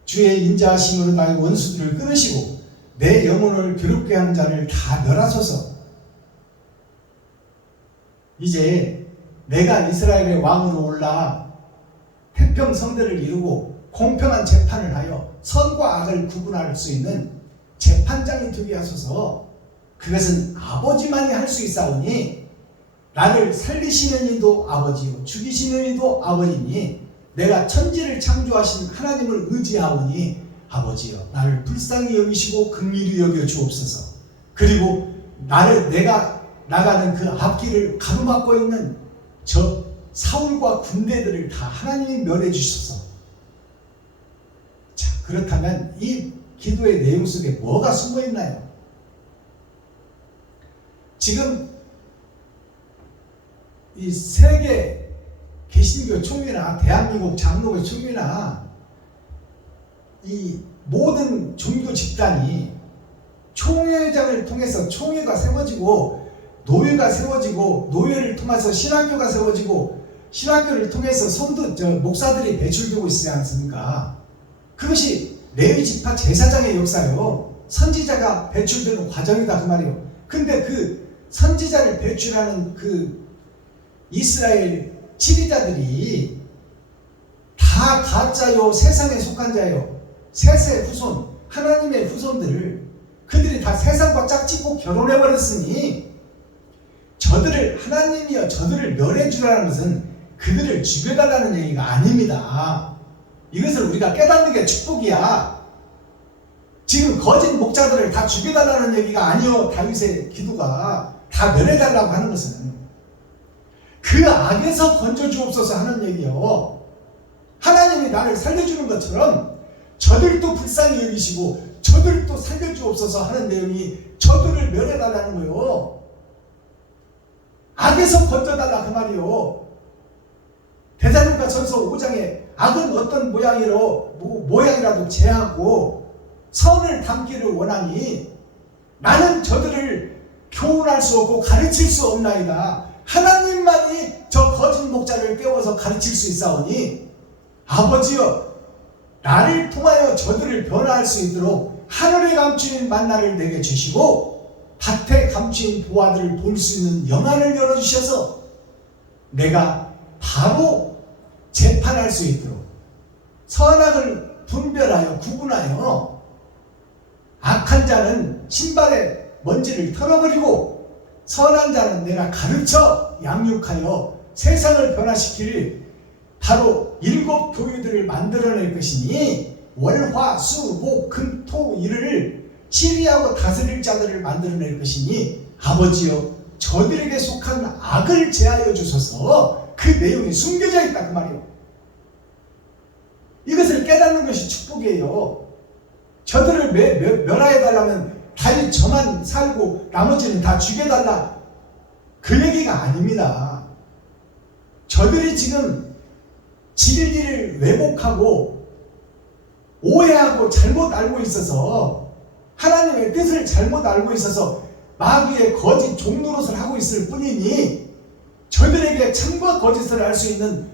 주의 인자하심으로 나의 원수들을 끊으시고 내 영혼을 괴롭게 하는 자를 다 멸하소서. 이제 내가 이스라엘의 왕으로 올라 태평성대를 이루고 공평한 재판을 하여 선과 악을 구분할 수 있는 재판장이 되게 하소서. 그것은 아버지만이 할 수 있사오니 나를 살리시는 이도 아버지요 죽이시는 이도 아버지니 내가 천지를 창조하신 하나님을 의지하오니 아버지여 나를 불쌍히 여기시고 긍휼히 여겨 주옵소서. 그리고 내가 나가는 그 앞길을 가로막고 있는 저 사울과 군대들을 다 하나님이 멸해 주셔서. 자, 그렇다면 이 기도의 내용 속에 뭐가 숨어 있나요? 지금 이 세계 개신교 총회나 대한민국 장로교 총회나 이 모든 종교 집단이 총회장을 통해서 총회가 세워지고 노회가 세워지고 노회를 통해서 신학교가 세워지고 신학교를 통해서 목사들이 배출되고 있지 않습니까? 그것이 레위 지파 제사장의 역사요. 선지자가 배출되는 과정이다 그 말이에요. 근데 그 선지자를 배출하는 그 이스라엘 지리자들이 다 가짜요 세상에 속한 자요 셋의 후손 하나님의 후손들을 그들이 다 세상과 짝짓고 결혼해버렸으니 저들을 하나님이여 저들을 멸해주라는 것은 그들을 죽여달라는 얘기가 아닙니다. 이것을 우리가 깨닫는 게 축복이야. 지금 거짓 목자들을 다 죽여달라는 얘기가 아니요. 다윗의 기도가 다 멸해달라고 하는 것은 그 악에서 건져주옵소서 하는 얘기요. 하나님이 나를 살려주는 것처럼 저들도 불쌍히 여기시고 저들도 살려주옵소서 하는 내용이 저들을 멸해달라는 거요. 악에서 건져달라 그 말이요. 데살로니가 전서 5장에 악은 어떤 모양이라도 제하고 선을 담기를 원하니 나는 저들을 교훈할 수 없고 가르칠 수 없나이다. 하나님만이 저 거짓 목자를 깨워서 가르칠 수 있사오니 아버지여 나를 통하여 저들을 변화할 수 있도록 하늘에 감추인 만나를 내게 주시고 밭에 감추인 보화들을 볼 수 있는 영안을 열어주셔서 내가 바로 재판할 수 있도록 선악을 분별하여 구분하여 악한 자는 신발에 먼지를 털어버리고 선한 자는 내가 가르쳐 양육하여 세상을 변화시킬 바로 7 교회들을 만들어낼 것이니 월, 화, 수, 목, 금, 토, 일을 치리하고 다스릴 자들을 만들어낼 것이니 아버지여 저들에게 속한 악을 제하여 주소서. 그 내용이 숨겨져 있다 그 말이에요. 이것을 깨닫는 것이 축복이에요. 저들을 멸하여달라면 다윗 저만 살고 나머지는 다 죽여달라 그 얘기가 아닙니다. 저들이 지금 진리를 왜곡하고 오해하고 잘못 알고 있어서, 하나님의 뜻을 잘못 알고 있어서 마귀의 거짓 종노릇을 하고 있을 뿐이니, 저들에게 참과 거짓을 알 수 있는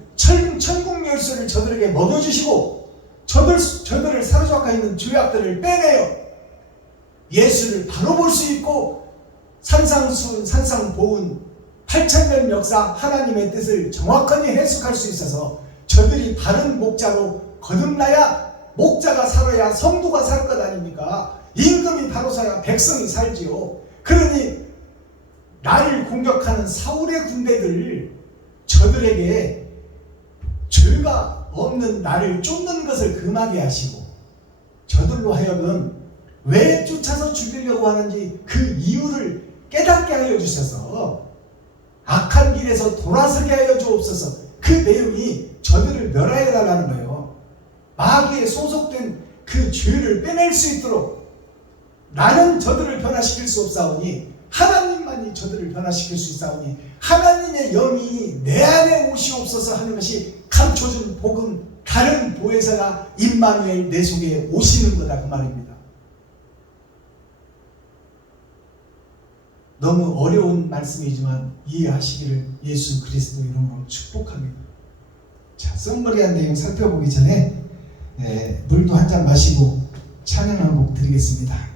천국 열쇠를 저들에게 먹여주시고, 저들을 사로잡고 있는 죄악들을 빼내어 예수를 바로 볼 수 있고, 산상수훈 산상보훈 8,000년 역사 하나님의 뜻을 정확하게 해석할 수 있어서 저들이 바른 목자로 거듭나야, 목자가 살아야 성도가 살 것 아닙니까? 임금이 바로 서야 백성이 살지요. 그러니 나를 공격하는 사울의 군대들, 저들에게 죄가 없는 나를 쫓는 것을 금하게 하시고, 저들로 하여금 왜 쫓아서 죽이려고 하는지 그 이유를 깨닫게 하여 주셔서 악한 길에서 돌아서게 하여 주옵소서. 그 내용이 저들을 멸하여 달라는 거예요. 마귀에 소속된 그 죄를 빼낼 수 있도록, 나는 저들을 변화시킬 수 없사오니 하나님만이 저들을 변화시킬 수 있사오니 하나님의 영이 내 안에 오시옵소서 하는 것이 감춰준 복음, 다른 보혜사가 임마누엘 내 속에 오시는 거다, 그 말입니다. 너무 어려운 말씀이지만 이해하시기를 예수 그리스도 이름으로 축복합니다. 자, 썸머리한 내용 살펴보기 전에 물도 한 잔 마시고 찬양 한 곡 드리겠습니다.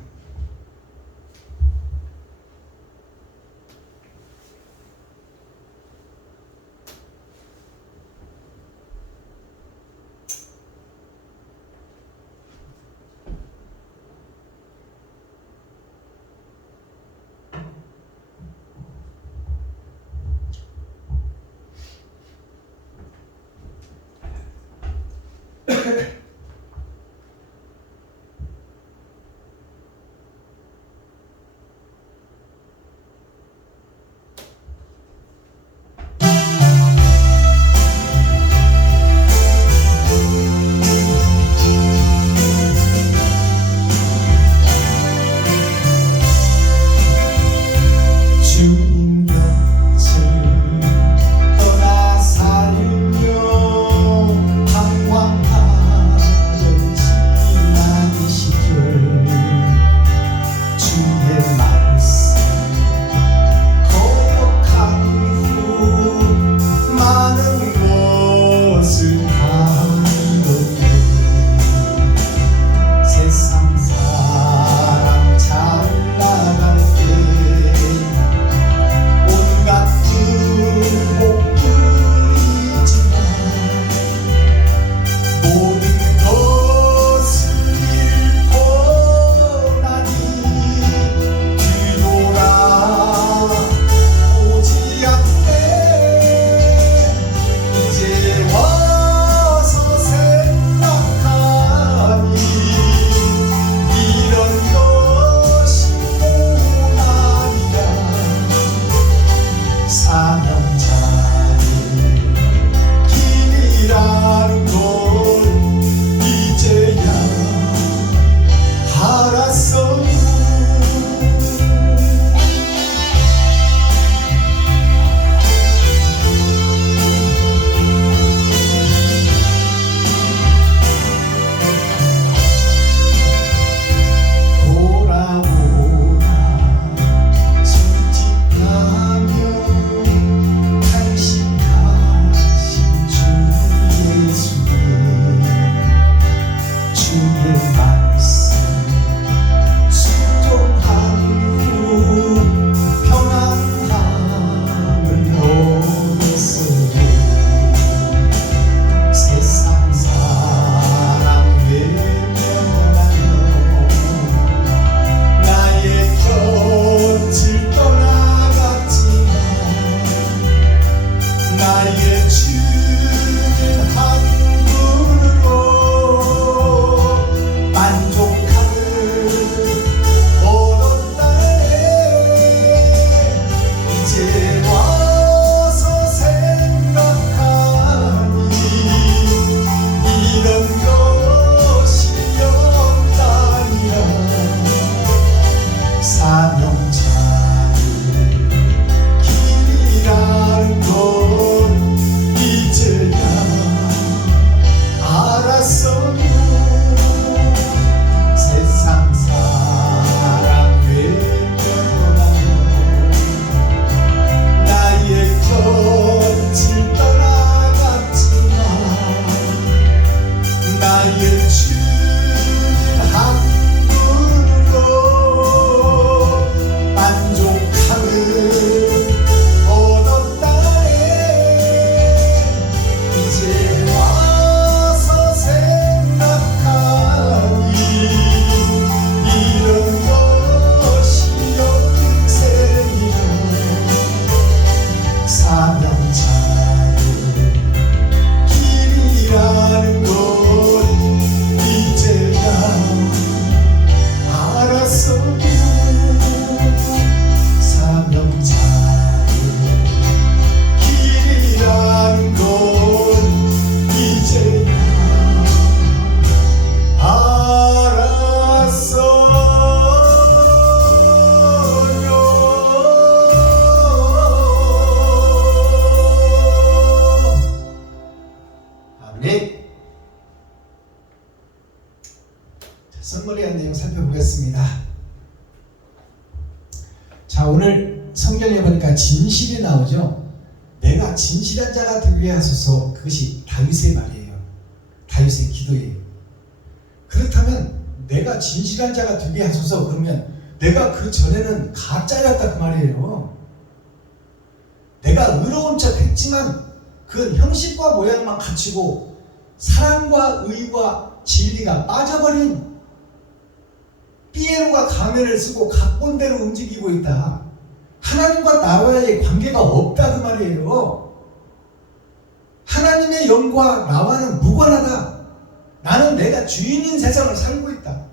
썸머리한 내용 살펴보겠습니다. 자, 오늘 성경에 보니까 진실이 나오죠. 내가 진실한 자가 되게 하소서. 그것이 다윗의 말이에요. 다윗의 기도예요. 그렇다면 내가 진실한 자가 되게 하소서 그러면 내가 그 전에는 가짜였다 그 말이에요. 내가 의로운 척 했지만 그 형식과 모양만 갖추고 사랑과 의와 진리가 빠져버린 피에로가 가면을 쓰고 각본대로 움직이고 있다. 하나님과 나와의 관계가 없다 그 말이에요. 하나님의 영과 나와는 무관하다. 나는 내가 주인인 세상을 살고 있다.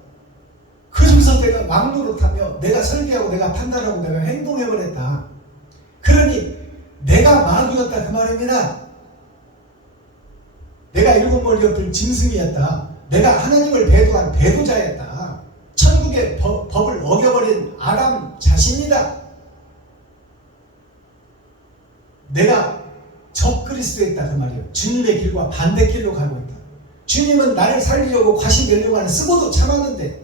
그 중에서 내가 왕노릇하며 내가 설계하고 내가 판단하고 내가 행동해버렸다. 그러니 내가 마귀였다 그 말입니다. 내가 일곱 머리 엎을 짐승이었다. 내가 하나님을 배도한 배도자였다. 천국의 법을 어겨버린 아담 자신이다. 내가 적그리스도였다 그 말이에요. 주님의 길과 반대길로 가고 있다. 주님은 나를 살리려고 과시멸류관을 쓰고도 참았는데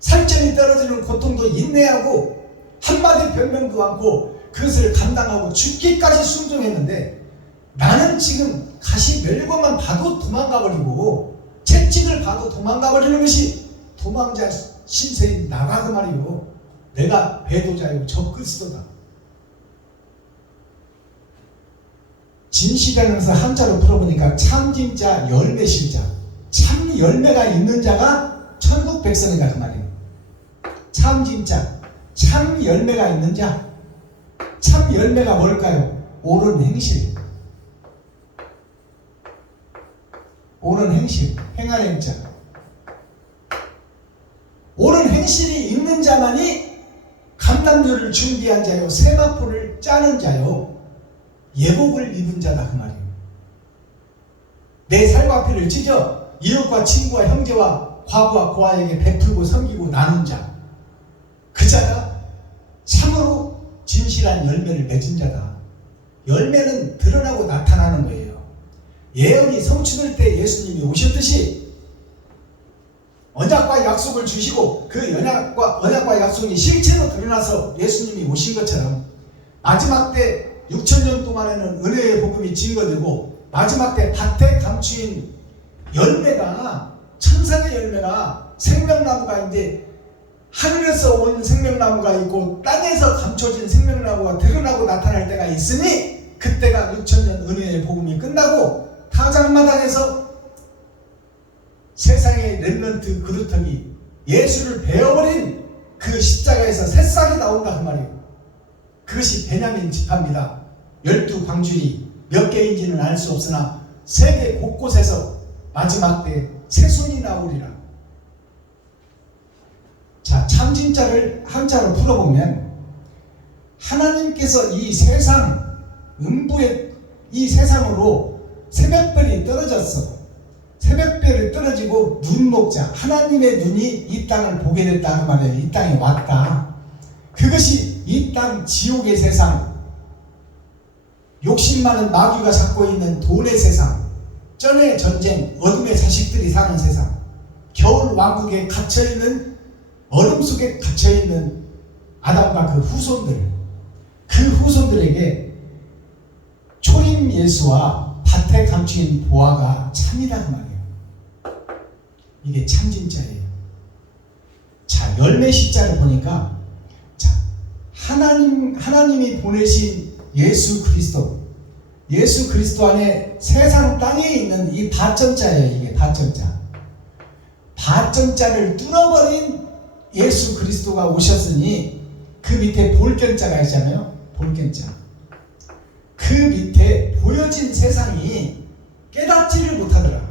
살점이 떨어지는 고통도 인내하고 한마디 변명도 않고 그것을 감당하고 죽기까지 순종했는데 나는 지금 가시멸류관만 봐도 도망가버리고 채찍을 봐도 도망가버리는 것이 도망자 신세인 나라 그 말이요. 내가 배도자요 적그리스도다. 진실이라는 것을 한자로 풀어보니까 참진자 열매실자. 참 열매가 있는 자가 천국 백성이다 그 말이에요. 참진자 참 열매가 있는 자. 참 열매가 뭘까요? 옳은 행실. 옳은 행실. 행할 행자. 옳은 행실이 있는 자만이 감당료를 준비한 자요. 세마포를 짜는 자요. 예복을 입은 자다 그 말이에요. 내 살과 피를 찢어 이웃과 친구와 형제와 과부와 고아에게 베풀고 섬기고 나눈 자. 그 자가 참으로 진실한 열매를 맺은 자다. 열매는 드러나고 나타나는 거예요. 예언이 성취될 때 예수님이 오셨듯이 언약과 약속을 주시고 그 언약과 약속이 실체로 드러나서 예수님이 오신 것처럼 마지막 때 6,000년 동안에는 은혜의 복음이 증거되고 마지막 때 밭에 감추인 열매가 천상의 열매가 생명나무가 이제 하늘에서 온 생명나무가 있고 땅에서 감춰진 생명나무가 드러나고 나타날 때가 있으니 그때가 6,000년 은혜의 복음이 끝나고 타작마당에서 세상의 렘넌트 그루터기 예수를 베어버린 그 십자가에서 새싹이 나온다 그 말이에요. 그것이 베냐민 지파입니다. 12광주리 몇 개인지는 알 수 없으나 세계 곳곳에서 마지막 때 새손이 나오리라. 자, 참진자를 한자로 풀어보면 하나님께서 이 세상 음부의 이 세상으로 새벽별이 떨어졌어. 새벽별이 떨어지고 눈목자 하나님의 눈이 이 땅을 보게 됐다 그 말이에요. 이 땅에 왔다. 그것이 이 땅 지옥의 세상, 욕심 많은 마귀가 잡고 있는 돈의 세상, 전의 전쟁, 어둠의 자식들이 사는 세상, 겨울 왕국에 갇혀있는 얼음 속에 갇혀있는 아담과 그 후손들, 그 후손들에게 초림 예수와 밭에 감추인 보화가 참이다 그 말이에요. 이게 참진자예요. 자, 열매 십자를 보니까 자, 하나님이 보내신 예수 그리스도 안에 세상 땅에 있는 이 밭전자예요. 이게 밭전자. 밭전자를 뚫어버린 예수 그리스도가 오셨으니 그 밑에 볼견자가 있잖아요. 볼견자. 그 밑에 보여진 세상이 깨닫지를 못하더라.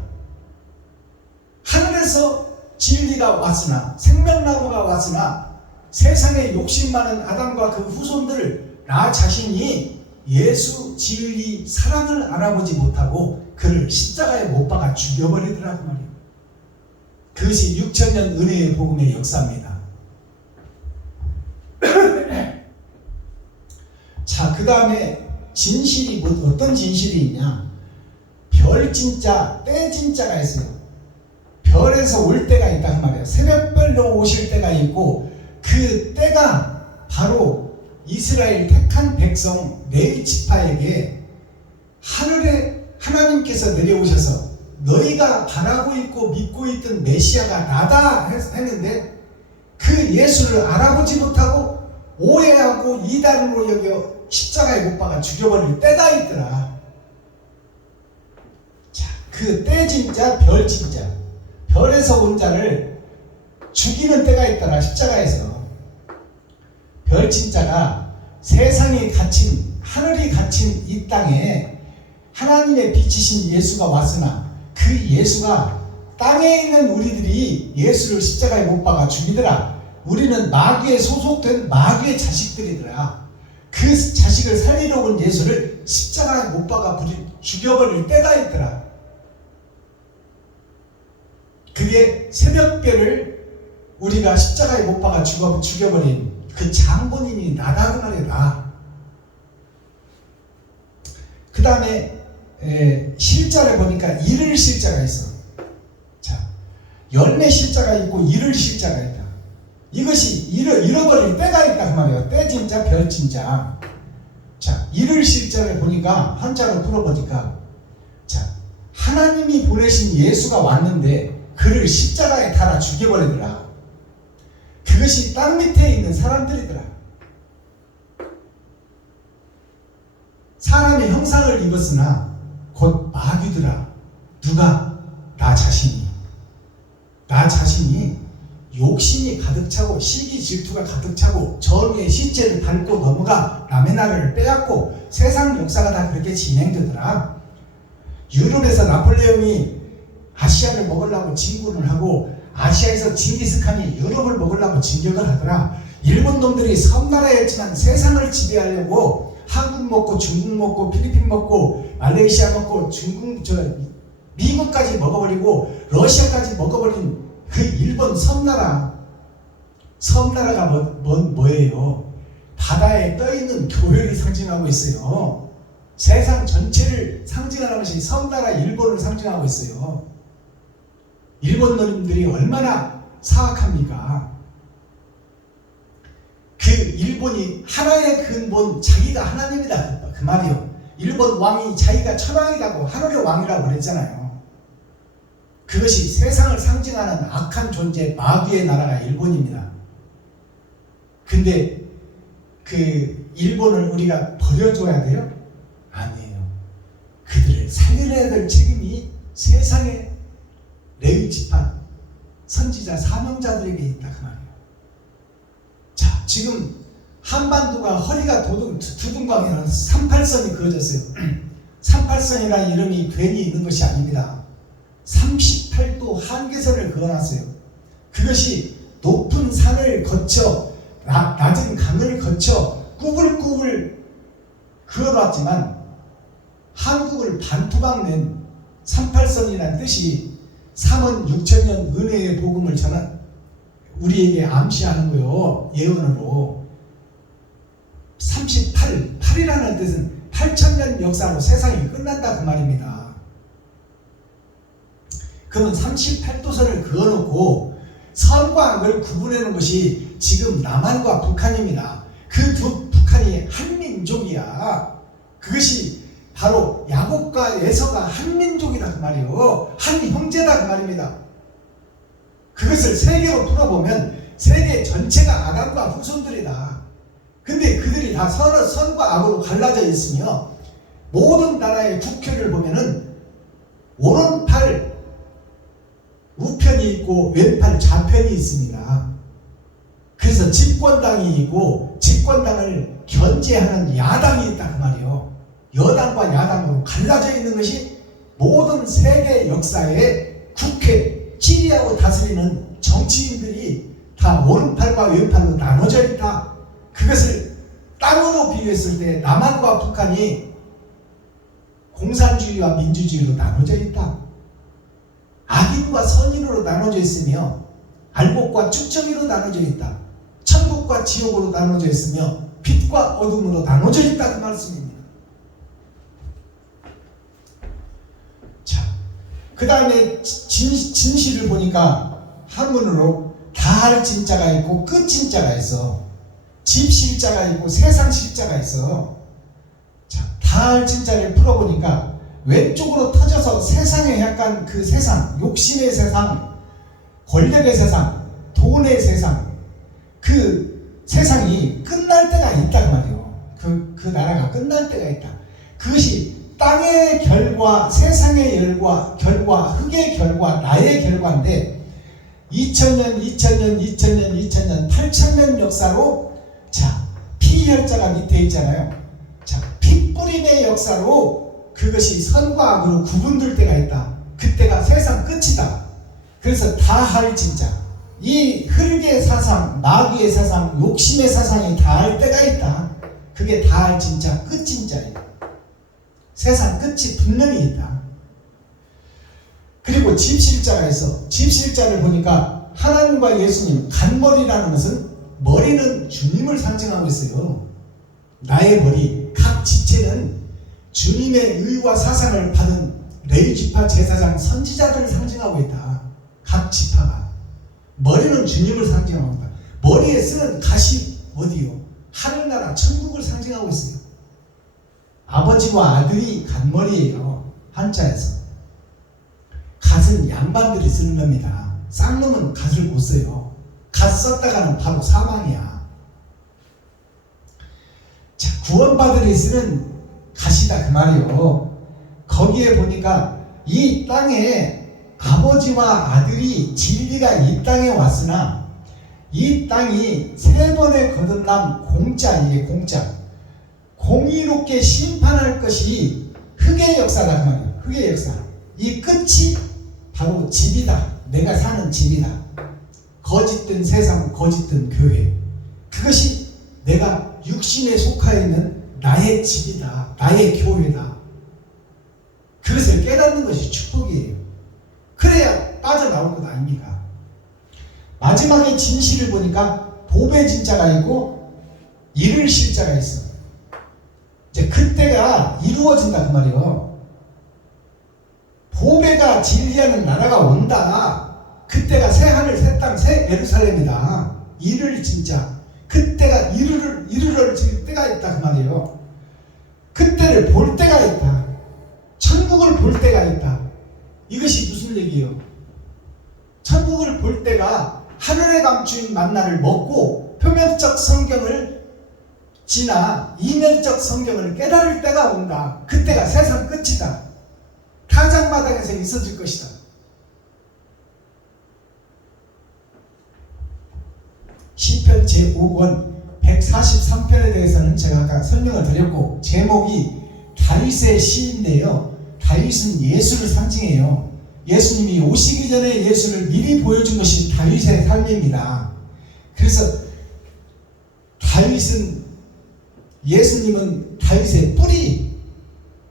하늘에서 진리가 왔으나 생명나무가 왔으나 세상에 욕심 많은 아담과 그 후손들 나 자신이 예수 진리 사랑을 알아보지 못하고 그를 십자가에 못 박아 죽여버리더라고 말이에요. 그것이 6,000년 은혜의 복음의 역사입니다. 자, 그 다음에 진실이 어떤 진실이 있냐? 별진짜, 떼진짜가 있어요. 별 별에서 올 때가 있다 그 말이에요. 새벽별로 오실 때가 있고, 그 때가 바로 이스라엘 택한 백성 레위 지파에게 하늘에 하나님께서 내려오셔서 너희가 바라고 있고 믿고 있던 메시아가 나다 했는데, 그 예수를 알아보지 못하고 오해하고 이단으로 여겨 십자가에 못 박아 죽여버릴 때가 있더라. 자, 그 때진자 별진자, 별에서 온 자를 죽이는 때가 있더라. 십자가에서. 별진자가 세상에 갇힌, 하늘이 갇힌 이 땅에 하나님의 빛이신 예수가 왔으나 그 예수가 땅에 있는 우리들이 예수를 십자가에 못 박아 죽이더라. 우리는 마귀에 소속된 마귀의 자식들이더라. 그 자식을 살리러 온 예수를 십자가에 못 박아 죽여버릴 때가 있더라. 그게 새벽별을 우리가 십자가에 못 박아 죽여버린 그 장본인이 나다 그 말이다. 그 다음에 실자를 보니까 이를 실자가 있어. 자, 열매 실자가 있고 이를 실자가 있다. 이것이 잃어버릴 때가 있다 그 말이에요. 때진자 별진자. 자, 이를 실자를 보니까 한자로 풀어보니까, 자, 하나님이 보내신 예수가 왔는데 그를 십자가에 달아 죽여버리더라. 그것이 땅 밑에 있는 사람들이더라. 사람의 형상을 입었으나 곧 마귀더라. 누가? 나 자신이 욕심이 가득 차고 시기 질투가 가득 차고 전우의 시체를 밟고 넘어가 남의 나라를 빼앗고 세상 역사가 다 그렇게 진행되더라. 유럽에서 나폴레옹이 아시아를 먹으려고 진군을 하고 아시아에서 징기스칸이 유럽을 먹으려고 진격을 하더라. 일본 놈들이 섬나라였지만 세상을 지배하려고 한국 먹고 중국 먹고 필리핀 먹고 말레이시아 먹고 미국까지 먹어버리고 러시아까지 먹어버린 그 일본 섬나라가 뭐예요? 바다에 떠있는 교회를 상징하고 있어요. 세상 전체를 상징하는 것이 섬나라 일본을 상징하고 있어요. 일본 놈들이 얼마나 사악합니까? 그 일본이 하나의 근본 자기가 하나님이다 그 말이요. 일본 왕이 자기가 천왕이라고 하늘의 왕이라고 그랬잖아요. 그것이 세상을 상징하는 악한 존재 마귀의 나라가 일본입니다. 근데 그 일본을 우리가 버려줘야 돼요? 아니에요. 그들을 살려야 될 책임이 세상의 레위 지파 선지자 사명자들에게 있다 그 말이에요. 자, 지금 한반도가 허리가 두둥강이라는 38선이 그어졌어요. 38선이라는 이름이 괜히 있는 것이 아닙니다. 38도 한계선을 그어놨어요. 그것이 높은 산을 거쳐 낮은 강을 거쳐 꾸불꾸불 그어놨지만 한국을 반토막 낸 38선이라는 뜻이 3원 6천년 은혜의 복음을 전한 우리에게 암시하는 거요. 예언으로 38이라는 뜻은 8천년 역사로 세상이 끝난다 그 말입니다. 그러면 38도선을 그어놓고 선과 악을 구분해놓은 것이 지금 남한과 북한입니다. 그 두 북한이 한민족이야. 그것이 바로 야곱과 에서가 한민족이다 그 말이에요. 한 형제다 그 말입니다. 그것을 세계로 풀어보면 세계 전체가 아담과 후손들이다. 근데 그들이 다 선과 악으로 갈라져 있으며 모든 나라의 국회를 보면은 오른팔 우편이 있고 왼팔 좌편이 있습니다. 그래서 집권당이 있고 집권당을 견제하는 야당이 있다 그 말이에요. 여당과 야당으로 갈라져 있는 것이 모든 세계 역사의 국회, 지리하고 다스리는 정치인들이 다 오른팔과 왼팔로 나눠져 있다. 그것을 땅으로 비교했을 때 남한과 북한이 공산주의와 민주주의로 나눠져 있다. 악인과 선인으로 나눠져 있으며 알곡과 쭉정이로 나눠져 있다. 천국과 지옥으로 나눠져 있으며 빛과 어둠으로 나눠져 있다 그 말씀입니다. 자, 그 다음에 진실을 보니까 한문으로 다할 진자가 있고 끝 진자가 있어. 집실자가 있고 세상실자가 있어. 자, 다할 진자를 풀어보니까 왼쪽으로 터져서 세상에 약간 그 세상, 욕심의 세상, 권력의 세상, 돈의 세상, 그 세상이 끝날 때가 있다 그 말이에요. 그 나라가 끝날 때가 있다. 그것이 땅의 결과, 세상의 결과, 흙의 결과, 나의 결과인데 2000년, 8,000년 역사로 자, 피혈자가 밑에 있잖아요. 자, 핏뿌림의 역사로 그것이 선과 악으로 구분될 때가 있다. 그때가 세상 끝이다. 그래서 다할 진짜 이 흙의 사상, 마귀의 사상, 욕심의 사상이 다할 때가 있다. 그게 다할 진짜 끝 진짜예요. 세상 끝이 분명히 있다. 그리고 집실자가 있어. 집실자를 보니까 하나님과 예수님, 간머리라는 것은 머리는 주님을 상징하고 있어요. 나의 머리, 각 지체는 주님의 의와 사상을 받은 레위지파 제사장 선지자들을 상징하고 있다. 각 지파가 머리는 주님을 상징하고 있다. 머리에 쓰는 갓이 어디요? 하늘나라 천국을 상징하고 있어요. 아버지와 아들이 간머리예요. 한자에서. 갓은 양반들이 쓰는 겁니다. 쌍놈은 갓을 못 써요. 갓 썼다가는 바로 사망이야. 자, 구원받으리 쓰는 갓이다 그 말이요. 거기에 보니까 이 땅에 아버지와 아들이 진리가 이 땅에 왔으나 이 땅이 세 번의 거듭남 공짜, 이게 공짜. 공의롭게 심판할 것이 흙의 역사다 그 말이에요. 흙의 역사. 이 끝이 바로 집이다. 내가 사는 집이다. 거짓된 세상, 거짓된 교회. 그것이 내가 육신에 속하 있는 나의 집이다. 나의 교회다. 그것을 깨닫는 것이 축복이에요. 그래야 빠져나올 것 아닙니까? 마지막에 진실을 보니까 보배 진자가 있고 이를 실자가 있어. 이제 그때가 이루어진다 그 말이에요. 보배가 진리하는 나라가 온다. 그때가 새 하늘 새 땅 새 예루살렘이다. 이를 진짜 그때가 이르러질 때가 있다 그 말이에요. 그때를 볼 때가 있다. 천국을 볼 때가 있다. 이것이 무슨 얘기예요? 천국을 볼 때가 하늘에 감추인 만나를 먹고 표면적 성경을 지나 이면적 성경을 깨달을 때가 온다. 그때가 세상 끝이다. 타작마당에서 있어질 것이다. 시편 제5권 143편에 대해서는 제가 아까 설명을 드렸고 제목이 다윗의 시인데요. 다윗은 예수를 상징해요. 예수님이 오시기 전에 예수를 미리 보여준 것이 다윗의 삶입니다. 그래서 예수님은 다윗의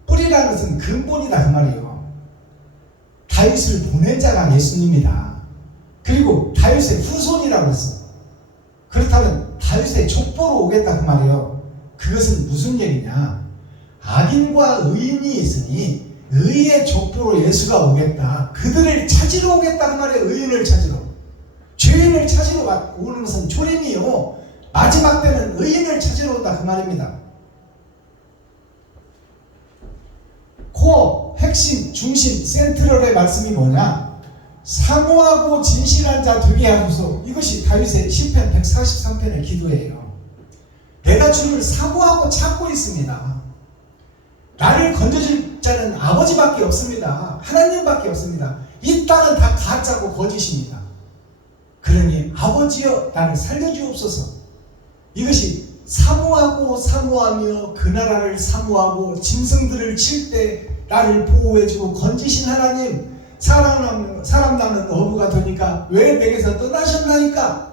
뿌리라는 것은 근본이다 그 말이에요. 다윗을 보낸 자가 예수님이다. 그리고 다윗의 후손이라고 했어. 그렇다면 다윗의 족보로 오겠다 그 말이에요. 그것은 무슨 얘기냐? 악인과 의인이 있으니 의의 족보로 예수가 오겠다. 그들을 찾으러 오겠다 그 말이에요. 의인을 찾으러. 죄인을 찾으러 오는 것은 초림이요. 마지막 때는 의인을 찾으러 온다 그 말입니다. 코어, 핵심, 중심, 센트럴의 말씀이 뭐냐? 사모하고 진실한 자 되게 하소서. 이것이 다윗의 시편 143편의 기도예요. 내가 주를 사모하고 찾고 있습니다. 나를 건져줄 자는 아버지밖에 없습니다. 하나님밖에 없습니다. 이 땅은 다 가짜고 거짓입니다. 그러니 아버지여 나를 살려주옵소서. 이것이 사모하며 그 나라를 사모하고 짐승들을 칠 때 나를 보호해주고 건지신 하나님, 사람 낳는 어부가 되니까 왜 내게서 떠나셨나니까?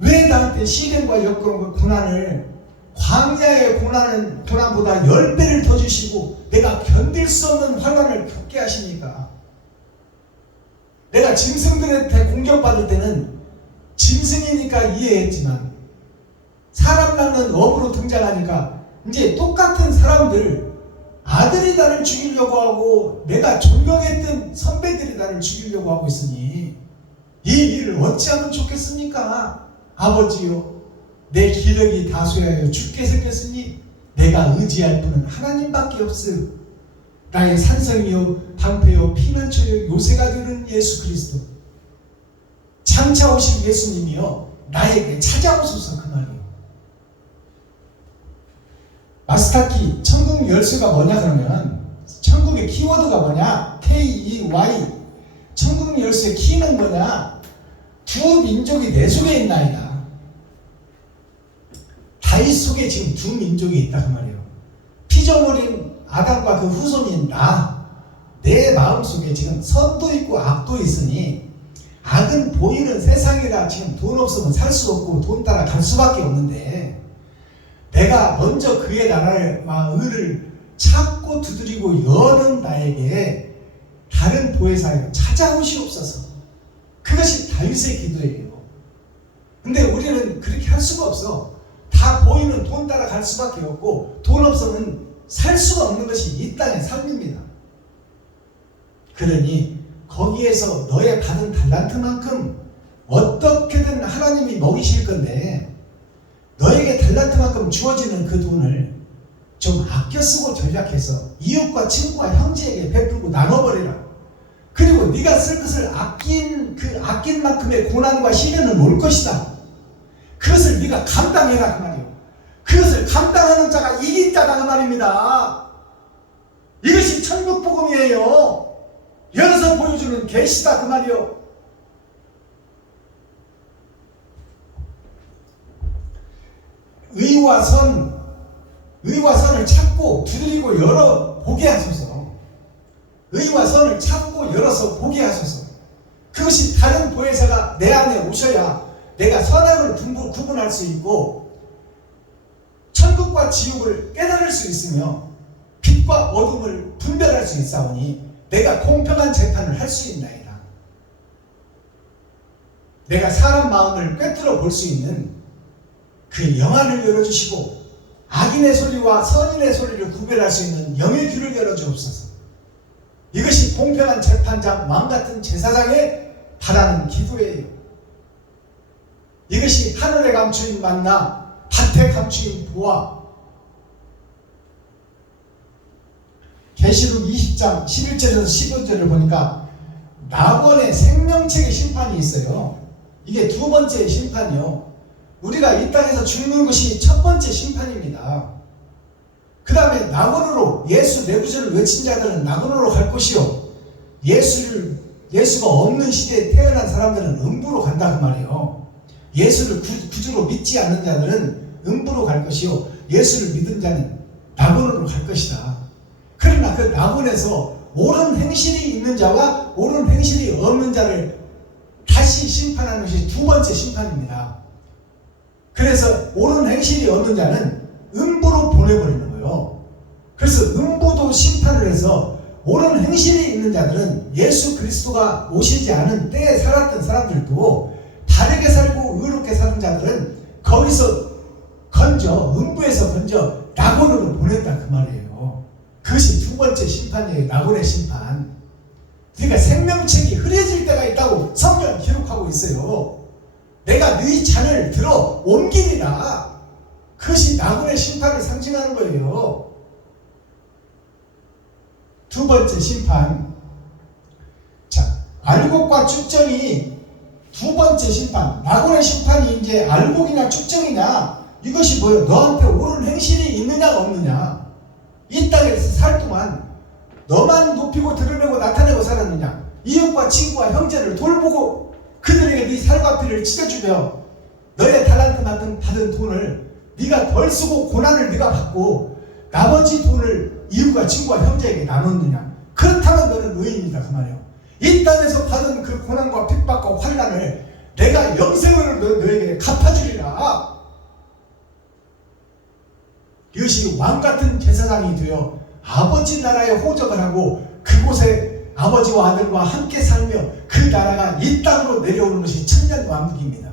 왜 나한테 시련과 역경과 고난을, 광야의 고난보다 10배를 더 주시고 내가 견딜 수 없는 환난을 겪게 하시니까? 내가 짐승들한테 공격받을 때는 짐승이니까 이해했지만 사람 낳는 어부로 등장하니까 이제 똑같은 사람들, 아들이 나를 죽이려고 하고 내가 존경했던 선배들이 나를 죽이려고 하고 있으니 이 일을 어찌하면 좋겠습니까? 아버지요, 내 기력이 다소하여 죽게 생겼으니 내가 의지할 분은 하나님밖에 없으. 나의 산성이요 방패요 피난처요 요새가 되는 예수 그리스도, 장차 오실 예수님이요 나에게 찾아오소서. 그 말이요. 마스터키 천국 열쇠가 뭐냐 그러면, 천국의 키워드가 뭐냐, K-E-Y. 천국 열쇠 키는 뭐냐, 두 민족이 내 속에 있나이다. 다윗 속에 지금 두 민족이 있다 그 말이에요. 피조물인 아담과 그 후손인 내 마음속에 지금 선도 있고 악도 있으니, 악은 보이는 세상이라 지금 돈 없으면 살 수 없고 돈 따라 갈 수밖에 없는데, 내가 먼저 그의 나라와 의를 찾고 두드리고 여는 나에게 다른 보혜사여 찾아오시옵소서. 그것이 다윗의 기도예요. 근데 우리는 그렇게 할 수가 없어. 다 보이는 돈 따라 갈 수밖에 없고 돈 없으면 살 수가 없는 것이 이 땅의 삶입니다. 그러니 거기에서 너의 받은 달란트만큼 어떻게든 하나님이 먹이실 건데, 너에게 달란트만큼 주어지는 그 돈을 좀 아껴 쓰고 전략해서 이웃과 친구와 형제에게 베풀고 나눠버리라. 그리고 네가 쓸 것을 아낀 만큼의 고난과 시련은 올 것이다. 그것을 네가 감당해라 그 말이에요. 그것을 감당하는 자가 이긴 자다 그 말입니다. 이것이 천국 복음이에요. 열어서 보여주는 계시다 그 말이요. 의와 선을 찾고 두드리고 열어 보게 하소서. 의와 선을 찾고 열어서 보게 하소서. 그것이 다른 보혜사가 내 안에 오셔야 내가 선악을 구분할 수 있고 천국과 지옥을 깨달을 수 있으며 빛과 어둠을 분별할 수 있사오니 내가 공평한 재판을 할 수 있나이다. 내가 사람 마음을 꿰뚫어 볼 수 있는 그 영안을 열어주시고 악인의 소리와 선인의 소리를 구별할 수 있는 영의 귀를 열어주옵소서. 이것이 공평한 재판장, 왕같은 제사장의 바라는 기도예요. 이것이 하늘에 감추인 만나, 밭에 감추인 보화. 계시록 20장 11절에서 15절을 보니까 낙원의 생명책의 심판이 있어요. 이게 두 번째 심판이요. 우리가 이 땅에서 죽는 것이 첫 번째 심판입니다. 그 다음에 낙원으로, 예수 내구절을 외친 자들은 낙원으로 갈 것이요, 예수가 없는 시대에 태어난 사람들은 음부로 간다 그 말이에요. 예수를 구주로 믿지 않는 자들은 음부로 갈 것이요, 예수를 믿은 자는 낙원으로 갈 것이다. 그러나 그 낙원에서 옳은 행실이 있는 자와 옳은 행실이 없는 자를 다시 심판하는 것이 두 번째 심판입니다. 그래서 옳은 행실이 없는 자는 음부로 보내버리는 거예요. 그래서 음부도 심판을 해서 옳은 행실이 있는 자들은 예수 그리스도가 오시지 않은 때에 살았던 사람들도 바르게 살고 의롭게 사는 자들은 거기서 음부에서 건져 낙원으로 보낸다 그 말이에요. 그것이 두 번째 심판이에요. 낙원의 심판. 그러니까 생명책이 흐려질 때가 있다고 성경 기록하고 있어요. 내가 네 잔을 들어 옮기리라. 그것이 낙원의 심판을 상징하는 거예요. 두 번째 심판. 자, 알곡과 축정이 두 번째 심판. 낙원의 심판이 이제 알곡이냐 축정이냐, 이것이 뭐예요? 너한테 옳은 행실이 있느냐 없느냐. 이 땅에서 살 동안 너만 높이고 드러내고 나타내고 살았느냐, 이웃과 친구와 형제를 돌보고 그들에게 네 살과 피를 찢어주며 너의 달란트만큼 받은 돈을 네가 덜 쓰고 고난을 네가 받고 나머지 돈을 이웃과 친구와 형제에게 나눴느냐. 그렇다면 너는 의인이다 그 말이에요. 이 땅에서 받은 그 고난과 핍박과 환난을 내가 영생으로 너에게 갚아주리라. 이것이 왕같은 제사장이 되어 아버지 나라에 호적을 하고 그곳에 아버지와 아들과 함께 살며 그 나라가 이 땅으로 내려오는 것이 천년왕국입니다.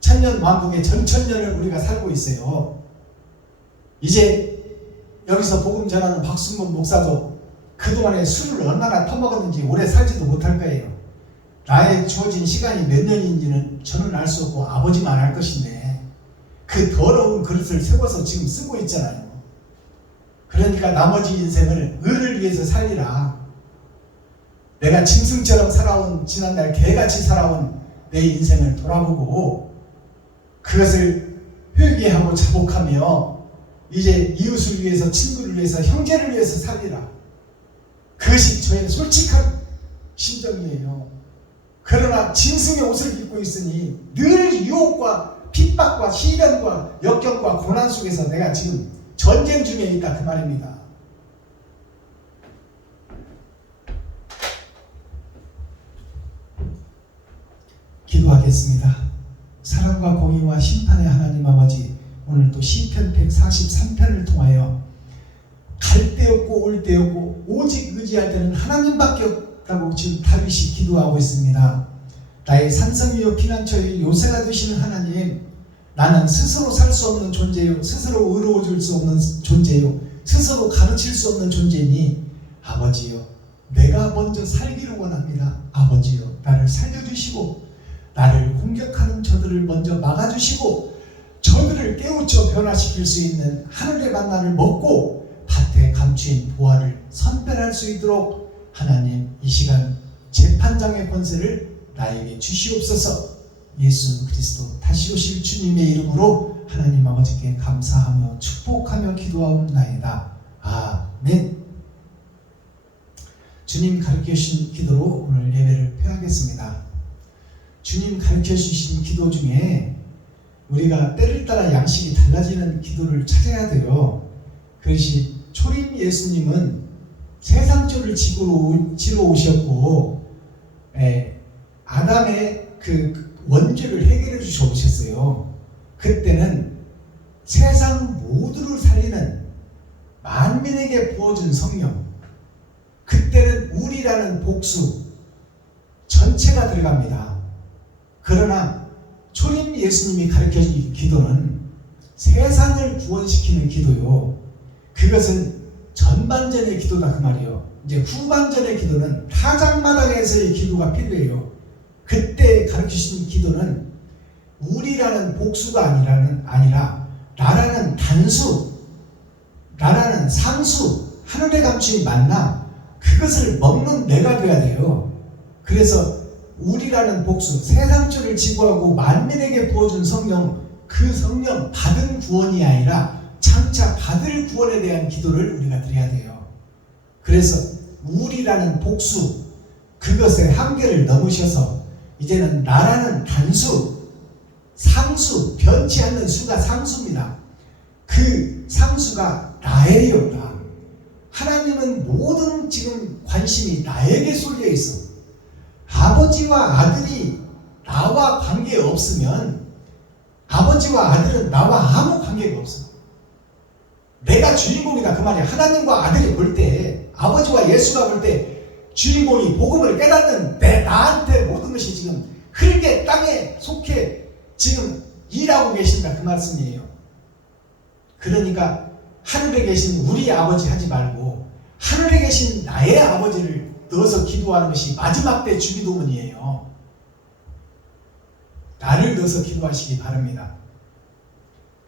천년왕국의 전천년을 우리가 살고 있어요. 이제 여기서 복음 전하는 박순문 목사도 그동안에 술을 얼마나 퍼먹었는지 오래 살지도 못할 거예요. 나의 주어진 시간이 몇 년인지는 저는 알 수 없고 아버지만 알 것인데 그 더러운 그릇을 세워서 지금 쓰고 있잖아요. 그러니까 나머지 인생을 의를 위해서 살리라. 내가 짐승처럼 살아온 지난날 개같이 살아온 내 인생을 돌아보고 그것을 회개하고 자복하며 이제 이웃을 위해서, 친구를 위해서, 형제를 위해서 살리라. 그것이 저의 솔직한 심정이에요. 그러나 짐승의 옷을 입고 있으니 늘 유혹과 핍박과 시련과 역경과 고난 속에서 내가 지금 전쟁 중에 있다 그 말입니다. 기도하겠습니다. 사랑과 공의와 심판의 하나님 아버지, 오늘 또 시편 143편을 통하여 갈 데 없고 올 데 없고 오직 의지할 때는 하나님밖에 없다고 지금 다윗이 기도하고 있습니다. 나의 산성이요 피난처요 요새가 되시는 하나님, 나는 스스로 살 수 없는 존재요, 스스로 의로워질 수 없는 존재요, 스스로 가르칠 수 없는 존재니 아버지요, 내가 먼저 살기를 원합니다. 아버지요, 나를 살려주시고 나를 공격하는 저들을 먼저 막아주시고 저들을 깨우쳐 변화시킬 수 있는 하늘의 만나를 먹고 밭에 감추인 보화를 선별할 수 있도록 하나님 이 시간 재판장의 권세를 나에게 주시옵소서. 예수 그리스도 다시 오실 주님의 이름으로 하나님 아버지께 감사하며 축복하며 기도하옵나이다. 아멘. 주님 가르쳐 주신 기도로 오늘 예배를 폐하겠습니다. 주님 가르쳐 주신 기도 중에 우리가 때를 따라 양식이 달라지는 기도를 찾아야 돼요. 그것이 초림 예수님은 세상죄를 지러 오셨고 아담의 그 원죄를 해결해 주셔 오셨어요. 그때는 세상 모두를 살리는 만민에게 부어준 성령, 그때는 우리라는 복수 전체가 들어갑니다. 그러나 초림 예수님이 가르쳐준 기도는 세상을 구원시키는 기도요. 그것은 전반전의 기도다 그 말이에요. 이제 후반전의 기도는 타작마당에서의 기도가 필요해요. 그때 가르치신 기도는 우리라는 복수가 아니라 나라는 단수, 나라는 상수, 하늘에 감춘 만나, 그것을 먹는 내가 돼야 돼요. 그래서 우리라는 복수, 세상죄를 지고하고 만민에게 부어준 성령, 그 성령 받은 구원이 아니라 장차 받을 구원에 대한 기도를 우리가 드려야 돼요. 그래서 우리라는 복수, 그것의 한계를 넘으셔서 이제는 나라는 단수, 상수, 변치 않는 수가 상수입니다. 그 상수가 나예요, 나. 하나님은 모든 지금 관심이 나에게 쏠려 있어. 아버지와 아들이 나와 관계 없으면 아버지와 아들은 나와 아무 관계가 없어. 내가 주인공이다 그 말이야. 하나님과 아들이 볼 때, 아버지와 예수가 볼 때 주인공이 복음을 깨닫는 나한테 모든 것이 지금 흙의 땅에 속해 지금 일하고 계신다 그 말씀이에요. 그러니까 하늘에 계신 우리 아버지 하지 말고 하늘에 계신 나의 아버지를 넣어서 기도하는 것이 마지막 때 주기도문이에요. 나를 넣어서 기도하시기 바랍니다.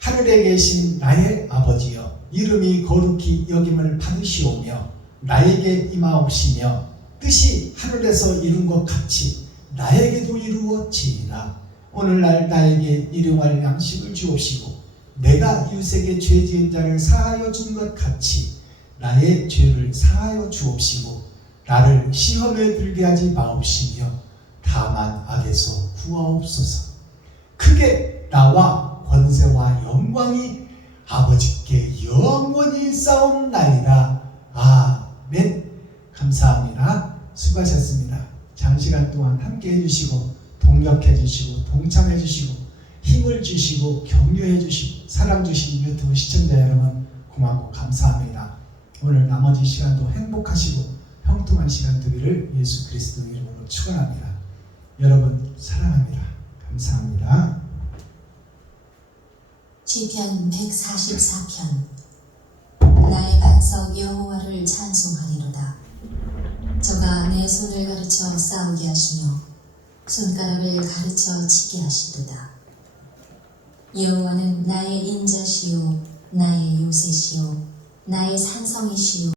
하늘에 계신 나의 아버지여, 이름이 거룩히 여김을 받으시오며 나에게 임하옵시며 뜻이 하늘에서 이룬 것 같이 나에게도 이루어지이다. 오늘날 나에게 일용할 양식을 주옵시고 내가 이웃에게 죄 지은 자를 사하여 준 것 같이 나의 죄를 사하여 주옵시고 나를 시험에 들게 하지 마옵시며 다만 악에서 구하옵소서. 크게 나와 권세와 영광이 아버지께 영원히 싸움나이다. 아멘. 감사합니다. 수고하셨습니다. 장시간 동안 함께 해주시고 동력해 주시고 동참해 주시고 힘을 주시고 격려해 주시고 사랑 주신 유튜브 시청자 여러분 고맙고 감사합니다. 오늘 나머지 시간도 행복하시고 형통한 시간 되기를 예수 그리스도 이름으로 축원합니다. 여러분 사랑합니다. 감사합니다. 시편 144편 나의 반석 여호와를 찬송하리로다. 저가 내 손을 가르쳐 싸우게 하시며 손가락을 가르쳐 치게 하시도다. 여호와는 나의 인자시요 나의 요새시요 나의 산성이시요